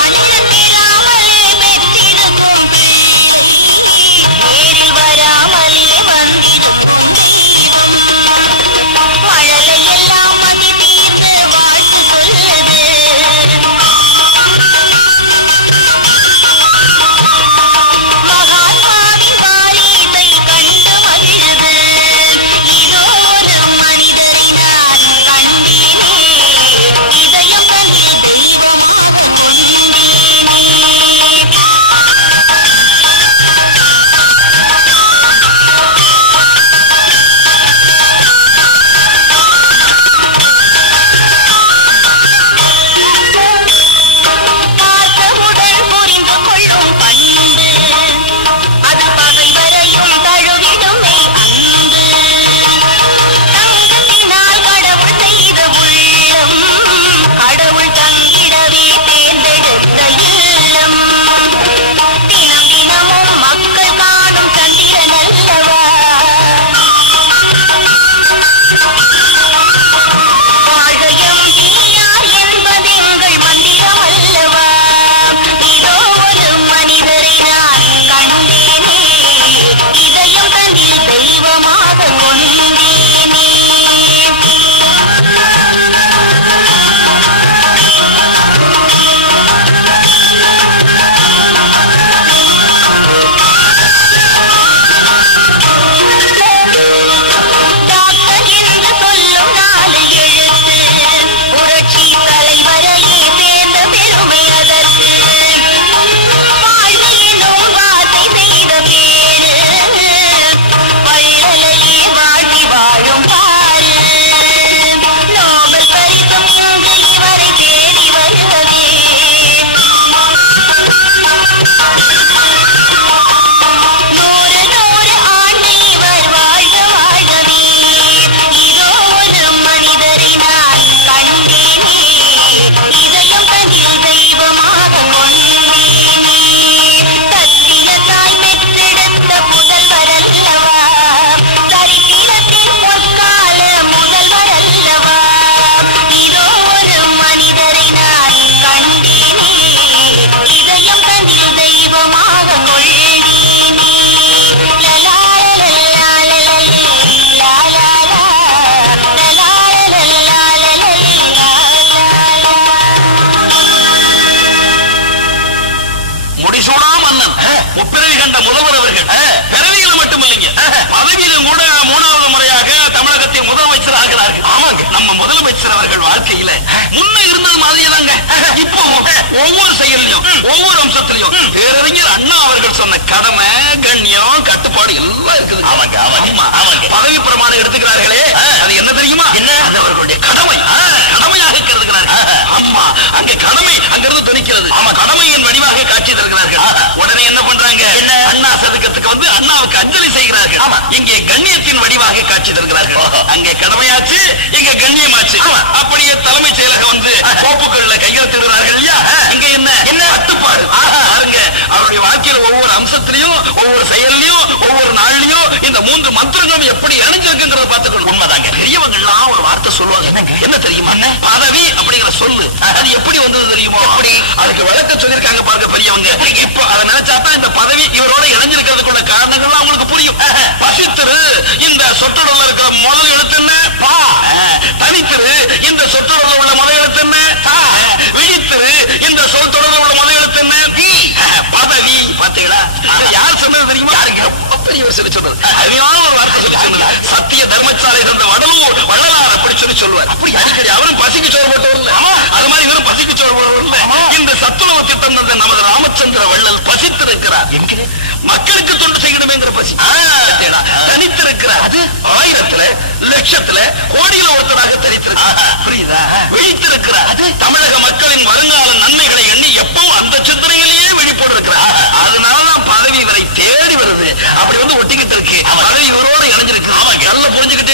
அண்ணன் பெறாமலே பெற்றிருக்கும் பிள்ளை, நேரில் வராமலே வந்திருக்கும் தெய்வம். மழலை எல்லாம் மதி தீர்ந்து வாழ்த்து சொல்லுது, மகாத்மாவின் வாரிசை கண்டு மகிழுது. இதோ ஒரு மனிதரை நான் கண்டேனே, இதயம் தனில் தெய்வமாக கொண்டேனே. பார்த்தவுடன் புரிந்து கொள்ளும் பண்பு, அது பகைவரையும் தழுவிடுமே அன்பு. தங்கத்தினால் கடவுள் செய்த உள்ளம், கடவுள் தங்கிடவே தேர்ந்தெடுத்த இல்லம். தினம் தினமும் மக்கள் காணும் சந்திரன் அல்லவா, வாழ்கையும் தீயார் என்பதெங்கள் மந்திரம் அல்லவா. இதோ ஒரு மனிதரை நான் கண்டேனே, இதயம் தனில் தெய்வமாக கொண்டேனே. டாக்டர் என்று சொல்லும் 4 எழுத்து, புரட்சி தலைவரையே சேர்ந்த பெருமை அதற்கு. வாழ்வு எனும் வார்த்தை செய்த பேரு, வள்ளலையே வாழ்த்தி வாழும் பாரு. நோபல் பரிசும் இங்கு இவரை தேடி வருகவே, 100 ஆண்டு இவர் வாழ்க வாழ்கவே. இதோ ஒரு மனிதரை நான் கண்டேனே, இதயம் தனில் தெய்வமாக கொண்டேனே. சத்தியத்தாய் பெற்றெடுத்த முதல்வரல்லவா, சரித்திரத்தின் பொற்கால முதல்வரல்லவா. இதோ ஒரு மனிதரை நான் கண்டேனே, இதயம் தனில் தெய்வமாக கொண்டேனே. முடிசூடா மன்னன், முப்பிறவி கண்ட முதல்வர் அவர்கள் பிறவியில மட்டும் இல்லைங்க, பதவியிலும் கூட 3வது முறையாக தமிழகத்தின் முதலமைச்சர் ஆகிறார்கள். ஆமாங்க, நம்ம முதலமைச்சர் அவர்கள் வாழ்க்கையில முன்ன இருந்தது மாதிரியே தாங்க இப்போ ஒவ்வொரு செயலிலும் ஒவ்வொரு அம்சத்திலையும் பேரறிஞர் அண்ணா அவர்கள் சொன்ன கடமை, கண்ணியம், கட்டுப்பாடு எல்லாம் இருக்குது. ஆமாங்க ஆமாங்க ஆமாங்க. பதவி பிரமாணம் எடுத்துக்கிறார்களே, அது என்ன தெரியுமா? என்ன? அது அவர்களுடைய கடமை, கடமையாக கருதுகிறார்கள். ஆமா, அங்க கடமை அங்கிருந்து இங்கே கண்ணியத்தின் வடிவாக காட்சி தருகிறார்கள். அங்கே கடமையாச்சு, இங்க கண்ணியமாச்சு. அப்படியே தலைமைச் செயலகம் வந்து கோப்புகள்ல கையெழுத்திடுகிறார்கள் இல்லையா? இங்க என்ன கட்டுப்பாடு பாருங்க. அவருடைய வாழ்க்கையில ஒவ்வொரு அம்சத்திலையும், ஒவ்வொரு செயல்லையும், ஒவ்வொரு நாள்லயும் இந்த 3 மந்திரங்களும் எப்படி இணைஞ்சிருக்குங்கிறத பார்த்துக்கணும். உண்மைதாங்க. பெரியவங்க எல்லாம் ஒரு வார்த்தை சொல்லுவாங்க. என்ன தெரியுமா? பதவி அப்படிங்கிற சொல்லு அது எப்படி வந்தது தெரியுமோ? அப்படி அதுக்கு விளக்க சொல்லியிருக்காங்க பாருங்க பெரியவங்க. இப்போ அதை நினைச்சாதான் இந்த பதவி இவரோட இணைஞ்சிருக்கிறதுக்குள்ள காரணங்கள்லாம் அவங்களுக்கு புரியும். பசித்திரு இந்த சொற்றொடர்ல இருக்கிற முதல் எழுத்து என்ன? பா. தனித்திரு இந்த சொற்றொடர்ல உள்ள முதல் எழுத்து என்ன? தா. விழித்திரு இந்த சொற்றொடர்ல உள்ள முதல் எழுத்து என்ன? தி. பதவி. பாத்தீங்களா? யார் சொன்னது தெரியுமா? யாருங்க? பெரியவர் சொல்லி சொன்னது. அருமையான ஒரு வார்த்தை சொல்லி சொன்னது. சத்திய தர்மசாலை இருந்த வடலூர் வள்ளலார் அப்படி சொல்லி சொல்லுவார். அப்படி அடிக்கடி அவரும் பசிக்கு சோறு போட்டவர் இல்ல, அது மாதிரி இவரும் பசிக்கு சோறு போட்டவர் இல்ல. இந்த சத்துணவு திட்டம் தந்த நமது ராமச்சந்திர வள்ளல் பசித்திருக்கிறார். மக்களுக்கு தொண்டு செய்யணுமேங்கிற பசி. தனித்திருக்கிறார். அது 1000த்துல, லட்சத்துல, கோடியில ஒருத்தராக தனித்திருக்கிறார். புரியுதா? விழித்திருக்கிறார். அது தமிழக மக்களின் வருங்கால நன்மைகளை எண்ணி எப்பவும் அந்த சிந்தனையிலேயே விழிப்போடு இருக்கிறார். அதனாலதான் பதவி இவரை தேடி வருது. அப்படி வந்து ஒட்டிக்கிட்டு இருக்கு. பதவி இவரோட இணைஞ்சிருக்கு. நல்லா புரிஞ்சுக்கிட்டே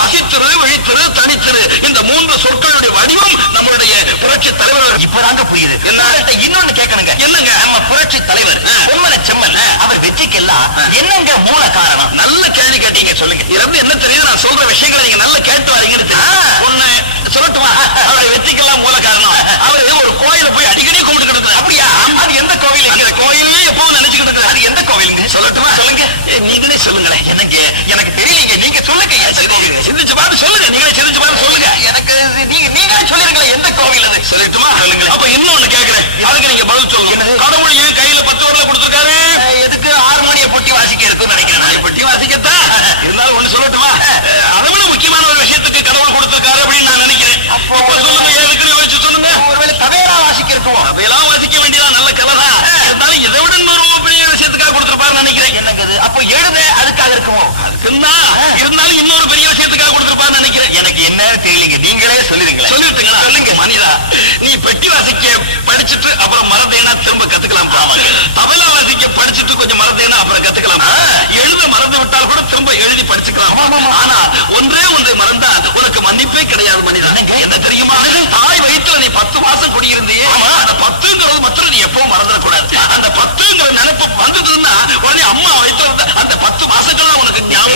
பசித்திரு, விழித்திரு, தனித்திரு இந்த 3 சொற்களுடைய வடிவம் நம்மளுடைய புரட்சி தலைவர். இப்பதாங்க புரியுது. இன்னொன்னு கேட்கணுங்க. என்னங்க? நம்ம புரட்சி தலைவர் பொம்மன செம்மன் அவர் வெற்றிக்கெல்லாம் என்னங்க மூல காரணம்? நல்ல கேள்வி கேட்டீங்க. சொல்லுங்க. இருந்து என்ன தெரியுது? நான் சொல்ற விஷயங்களை நீங்க நல்லா கேட்டு வரீங்க. ஒண்ணு சொல்லட்டுமா? அவருடைய வெற்றிக்கெல்லாம் மூல காரணம் அவரு ஒரு கோயில போய் அடிக்கடி கும்பிட்டு இருக்கிறார். அப்படியா? அது எந்த கோவில்? கோயிலே எப்பவும் நினைச்சுக்கிட்டு இருக்கிறார். அது எந்த கோவிலுங்க? சொல்லட்டுமா? சொல்லுங்க. நீங்களே சொல்லுங்களேன். எனக்கு தெரியலீங்க. நீங்க சொல்லுங்க. சிந்திச்சு பார்த்து சொல்லுங்க. நீங்களே சிந்திச்சு பார்த்து சொல்லுங்க. எனக்கு நீங்களே சொல்லிருங்களேன். எந்த கோவில் அது? சொல்லட்டுமா? சொல்லுங்க. அப்ப இன்னொன்னு கேட்கிறேன். அதுக்கு நீங்க பதில் சொல்லுங்க. கடவுள் ஏன் கையில 10 வரல கொடுத்திருக்காரு? எதுக்கு? ஹார்மோனிய பொட்டி வாசிக்க இருக்குன்னு நினைக்கிறேன். பொட்டி வாசிக்கத்தான். இருந்தாலும் ஒண்ணு சொல்லட்டுமா? அதை விட முக்கியமான ஒரு விஷயத்துக்கு கடவுள் கொடுத்திருக்காரு அப்படின்னு நான் நினைக்கிறேன். அப்போ சொல்லுங்க. எதுக்குன்னு வச்சு சொல்லுங்க. ஒருவேளை தவையெல்லாம் வாசிக்க இருக்கும். தவையெல்லாம் வாசிக்க வேண்டியதா? நல்ல கலரா இருந்தாலும் இதை விட இன்னொரு பெரிய விஷயத்துக்காக கொடுத்திருப்பாரு நினைக்கிறேன். எனக்கு அப்ப எழுத அதுக்காக இருக்குமோ? அதுக்குன்னா இருந்தாலும் இன்னொரு பெரிய விஷயத்துக்காக கொடுத்திருப்பாரு நினைக்கிறேன். எனக்கு என்ன தெரியலீங்க. நீங்களே சொல்லிருங்களேன். சொல்லிட்டுங்களா? சொல்லுங்க. மனிதா, நீ பெட்டி வாசிக்க படிச்சுட்டு அப்புறம் மறந்தேனா திரும்ப கத்துக்கலாம். தபலா வாசிக்க படிச்சுட்டு கொஞ்சம் மறந்தேனா அப்புறம் கத்துக்கலாம். எழுத மறந்து விட்டால் கூட திரும்ப எழுதி படிச்சுக்கலாம். ஆனா ஒன்றே ஒன்றை மறந்தா உனக்கு மன்னிப்பே கிடையாது மனிதா. என்ன தெரியுமா? தாய் வயிற்றுல நீ 10 மாசம் குடியிருந்தியே, அந்த 10ங்கிறது மாத்திரம் நீ எப்பவும் மறந்துடக்கூடாது. அந்த 10ங்கிற நினைப்பு வந்ததுன்னா உடனே அம்மா வயிற்றுல அந்த 10 மாசங்கள்லாம் உனக்கு ஞாபகம்.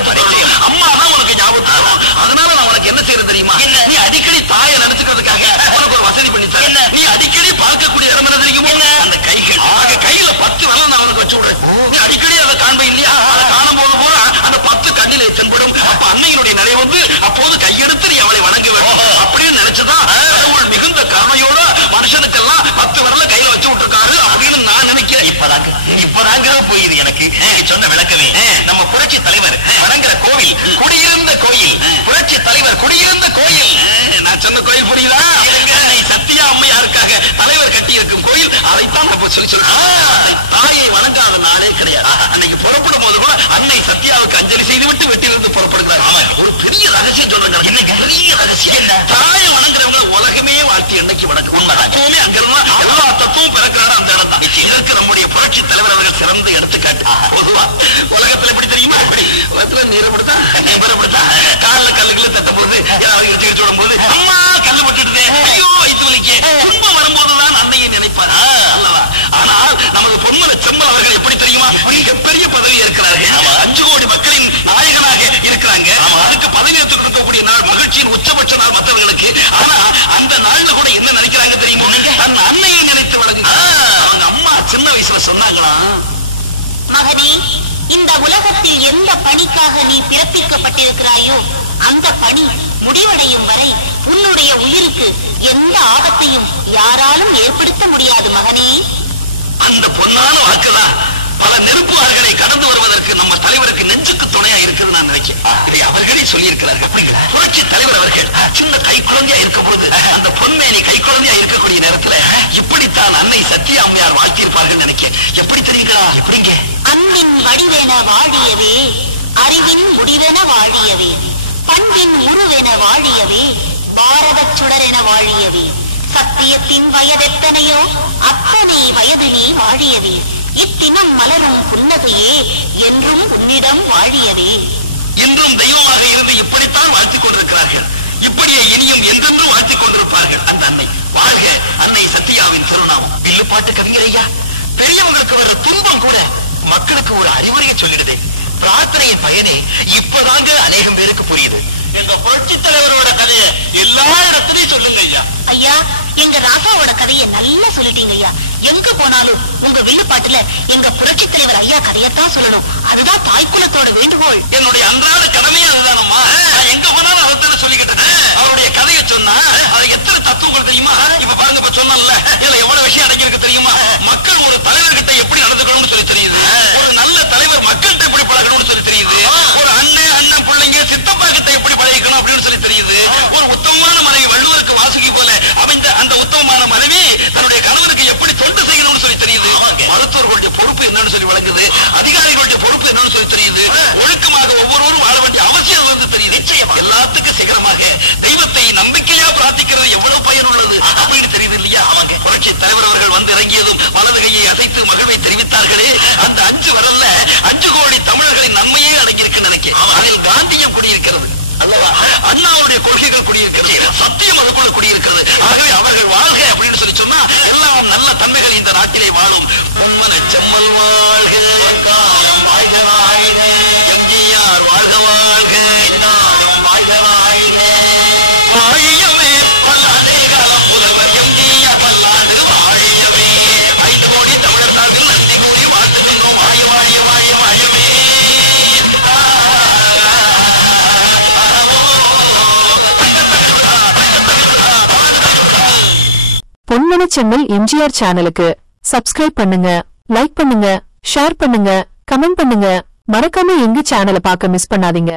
அம்மா தான் உனக்கு ஞாபகம் வரும். அதனால நான் உனக்கு என்ன செய்யறது தெரியுமா? நீ அடிக்கடி தாயை நினைச்சுக்கிறதுக்காக உனக்கு ஒரு வசதி பண்ணித்தர. நீ அடிக்கடி பார்க்கக்கூடிய இடம் என்ன தெரியுமோ? அந்த கைகள். கையில 10 வரல நான் உனக்கு வச்சு விடுறேன். நீ அடிக்கடி அதை காண்ப இல்லையா? அதை காணும் போது போல அந்த 10 கண்ணிலே தென்படும். அப்ப அன்னையினுடைய நிலை வந்து அப்போது கையெடுத்து நீ அவளை வணங்க வேண்டும் அப்படின்னு நினைச்சதான் கடவுள் மிகுந்த கருணையோட மனுஷனுக்கெல்லாம் 10 வரல கையில வச்சு விட்டுருக்காரு அப்படின்னு நான் நினைக்கிறேன். இப்பதாங்க புரியுது எனக்கு. நீங்க சொன்ன விளக்கமே. நம்ம புரட்சி தலைவர் வணங்குற கோவில் குடியிருந்த கோயில். புரட்சி தலைவர் குடியிருந்த கோயில். நான் சொன்ன கோயில் புரியுதா? சத்தியா அம்மையாருக்காக தலைவர் கட்டி இருக்கும் கோயில். அதைத்தான் நம்ம சொல்லி சொல்றோம். தாயை வணங்காத நாளே கிடையாது. அன்னைக்கு புறப்படும் போது கூட அன்னை சத்யாவுக்கு அஞ்சலி செய்துவிட்டு வெட்டிலிருந்து புறப்படுகிறார். ஒரு பெரிய ரகசியம் சொல்றாங்க. இன்னைக்கு பெரிய ரகசியம். தாயை வணங்குறவங்க உலகமே வாழ்க்கை என்னைக்கு வணங்கும். உண்மை தத்துவமே அங்கிருந்தா எல்லா தத்துவம் பிறக்கிறாரு அந்த இடம் தான். இதற்கு நம்முடைய புரட்சி தலைவர் அவர்கள் சிறந்த எடுத்துக்காட்டு. பொதுவா உலகத்துல எப்படி தெரியுமா? உலகத்துல நீரப்படுத்தா நிபரப்படுத்தா கால கல்லுக்குள்ள தட்டும் போது ஏதாவது இடிச்சு விடும் போது அம்மா கல்லு பட்டுட்டு ஐயோ வைத்து வலிக்க துன்பம் வரும்போதுதான் அன்னையை நினைப்பார் அல்லவா? ஆனால் நமது பொன்மன செம்மல் அவர்கள் எப்படி தெரியுமா? மிகப்பெரிய பதவி இருக்கிறார்கள். 5 கோடி மக்களின் நாயகனாக இருக்கிறாங்க. அதுக்கு பதவி எடுத்துக்கூடிய நாள் மகிழ்ச்சியின் உச்சபட்ச நாள் மற்றவர்களுக்கு. ஆனா அந்த நாள்ல கூட என்ன நினைக்கிறாங்க தெரியுமா? தன் அன்னையை நினைத்து வழங்கு. அவங்க அம்மா சின்ன வயசுல சொன்னாங்களா, மகனே, இந்த உலகத்தில் எந்த பணிக்காக நீ பிறப்பிக்கப்பட்டிருக்கிறாயோ அந்த பணி முடிவடையும் வரை உன்னுடைய உயிருக்கு எந்த ஆபத்தையும் யாராலும் ஏற்படுத்த முடியாது மகனே. அந்த பொன்னான வாக்குதான் பல நெருப்புகளை கடந்து வருவதற்கு நம்ம தலைவருக்கு நெஞ்சுக்கு துணையா இருக்குது நான் நினைக்கிறேன். இதை அவர்களே சொல்லியிருக்கிறார்கள். புரட்சி தலைவர் அவர்கள் சின்ன கை குழந்தையா இருக்கும் பொழுது அந்த பொன்மேனி கை குழந்தையா இருக்கக்கூடிய நேரத்துல இப்படித்தான் அன்னை சத்யா அம்மையார் வாழ்த்தியிருப்பார்கள் நினைக்கிறேன். எப்படி தெரியுங்களா? எப்படிங்க? அன்பின் வடிவென வாழியவே, அறிவின் முடிவென வாழியவே, பண்பின் உருவென வாழியவே, பாரத சுடரென வாழியவே, சத்தியத்தின் வயதெத்தனையோ அத்தனை வயது நீ வாழியவே, இத்தினம் மலரும் புன்னகையே என்றும் உன்னிடம் வாழியவே. இன்றும் தெய்வமாக இருந்து இப்படித்தான் வாழ்த்திக் கொண்டிருக்கிறார்கள். இப்படியே இனியும் என்றென்றும் வாழ்த்திக் கொண்டிருப்பார்கள் அந்த அன்னை. வாழ்க அன்னை சத்யாவின் திருநாமம். வில்லுப்பாட்டு கவிஞரையா, பெரியவங்களுக்கு வர்ற துன்பம் கூட மக்களுக்கு ஒரு அறிவுரையை சொல்லிடுதே. பிரார்த்தனையின் பயனே இப்பதாங்க அநேகம் பேருக்கு புரியுது. எங்க புரட்சி தலைவரோட கதையை எல்லா இடத்துலயும் சொல்லுங்க ஐயா. ஐயா, எங்க ராசாவோட கதையை நல்லா சொல்லிட்டீங்க ஐயா. எங்க போனாலும் உங்க வில்லுப்பாட்டுல எங்க புரட்சி தலைவர் ஐயா கதையத்தான் சொல்லணும். அதுதான் தாய்க்குலத்தோட வேண்டுகோள். என்னுடைய அன்றாட கடமையே அதுதானம்மா. நான் எங்க போனாலும் அதைத்தானே சொல்லிக்கிட்டேன். அவருடைய கதையை சொன்னா அது எத்தனை தத்துவங்கள் தெரியுமா? இப்ப பாருங்க, இப்ப சொன்னல இதுல எவ்வளவு விஷயம் அடங்கியிருக்கு தெரியுமா? மக்கள் ஒரு தலைவர்கிட்ட எப்படி நடந்துக்கணும்னு சொல்லி தெரியுது. ஒரு நல்ல தலைவர் மக்கள்கிட்ட எப்படி பழகணும்னு சொல்லி தெரியுது. ஒரு அண்ணன் பிள்ளைங்க சித்தப்பா கிட்ட எப்படி பழகிக்கணும் அப்படின்னு சொல்லி தெரியுது. ஒரு உத்தமமான மனைவி, வள்ளுவருக்கு வாசுகி போல அமைந்த அந்த உத்தமமான மனைவி தன்னுடைய கணவருக்கு எப்படி தொண்டு செய்யணும்னு சொல்லி தெரியுது. மருத்துவர்களுடைய பொறுப்பு என்னன்னு சொல்லி வழங்குது. அதிகாரிகளுடைய பொறுப்பு என்னன்னு சொல்லி தெரியுது. ஒழுக்கமாக ஒவ்வொருவரும் வாழ வேண்டிய அவசியம் வந்து தெரியுது. நிச்சயம் எல்லாத்துக்கும் சிகரமாக தெய்வத்தை நம்பிக்கையா பிரார்த்திக்கிறது எவ்வளவு பயனுள்ளது அப்படின்னு தெரியுது இல்லையா? அவங்க புரட்சி தலைவர் அவர்கள் வந்து இறங்கியதும் வலது கையை அசைத்து மகிழ்வை தெரிவித்தார்களே, அந்த 5 விரல்ல 5 கோடி தமிழர்களின் நன்மையே அடங்கியிருக்கு நினைக்கிறேன். அதில் காந்தியம் குடியிருக்கிறது அல்லவா? அண்ணாவுடைய கொள்கைகள் குடியிருக்கிறது, சத்தியம் அதுக்குள்ள குடியிருக்கிறது. ஆகவே அவர்கள் வாழ்க அப்படின்னு சொல்லி சொன்னா எல்லாம் நல்ல தன்மைகள் இந்த நாட்டிலே வாழும். பொன்மன செம்மல் வாழ்க, வாழ்க வாழ்க, எம்ஜிஆர் வாழ்க வாழ்க, வாழ்க வாழ்க, வாழியவே பல்லாண்டு காலம் புலவர் எம்ஜிஆர் பல்லாண்டு வாழியவே. 5 கோடி தமிழர் சார்பில் நன்றி கூறி வாழ்த்துகின்றோம். வாழ வாழ வாழ வாழவே. பொன்மன செம்மல் எம்ஜிஆர் சேனலுக்கு சப்ஸ்கிரைப் பண்ணுங்க, லைக் பண்ணுங்க, ஷேர் பண்ணுங்க, கமெண்ட் பண்ணுங்க. மறக்காம எங்க சேனலை பார்க்க மிஸ் பண்ணாதீங்க.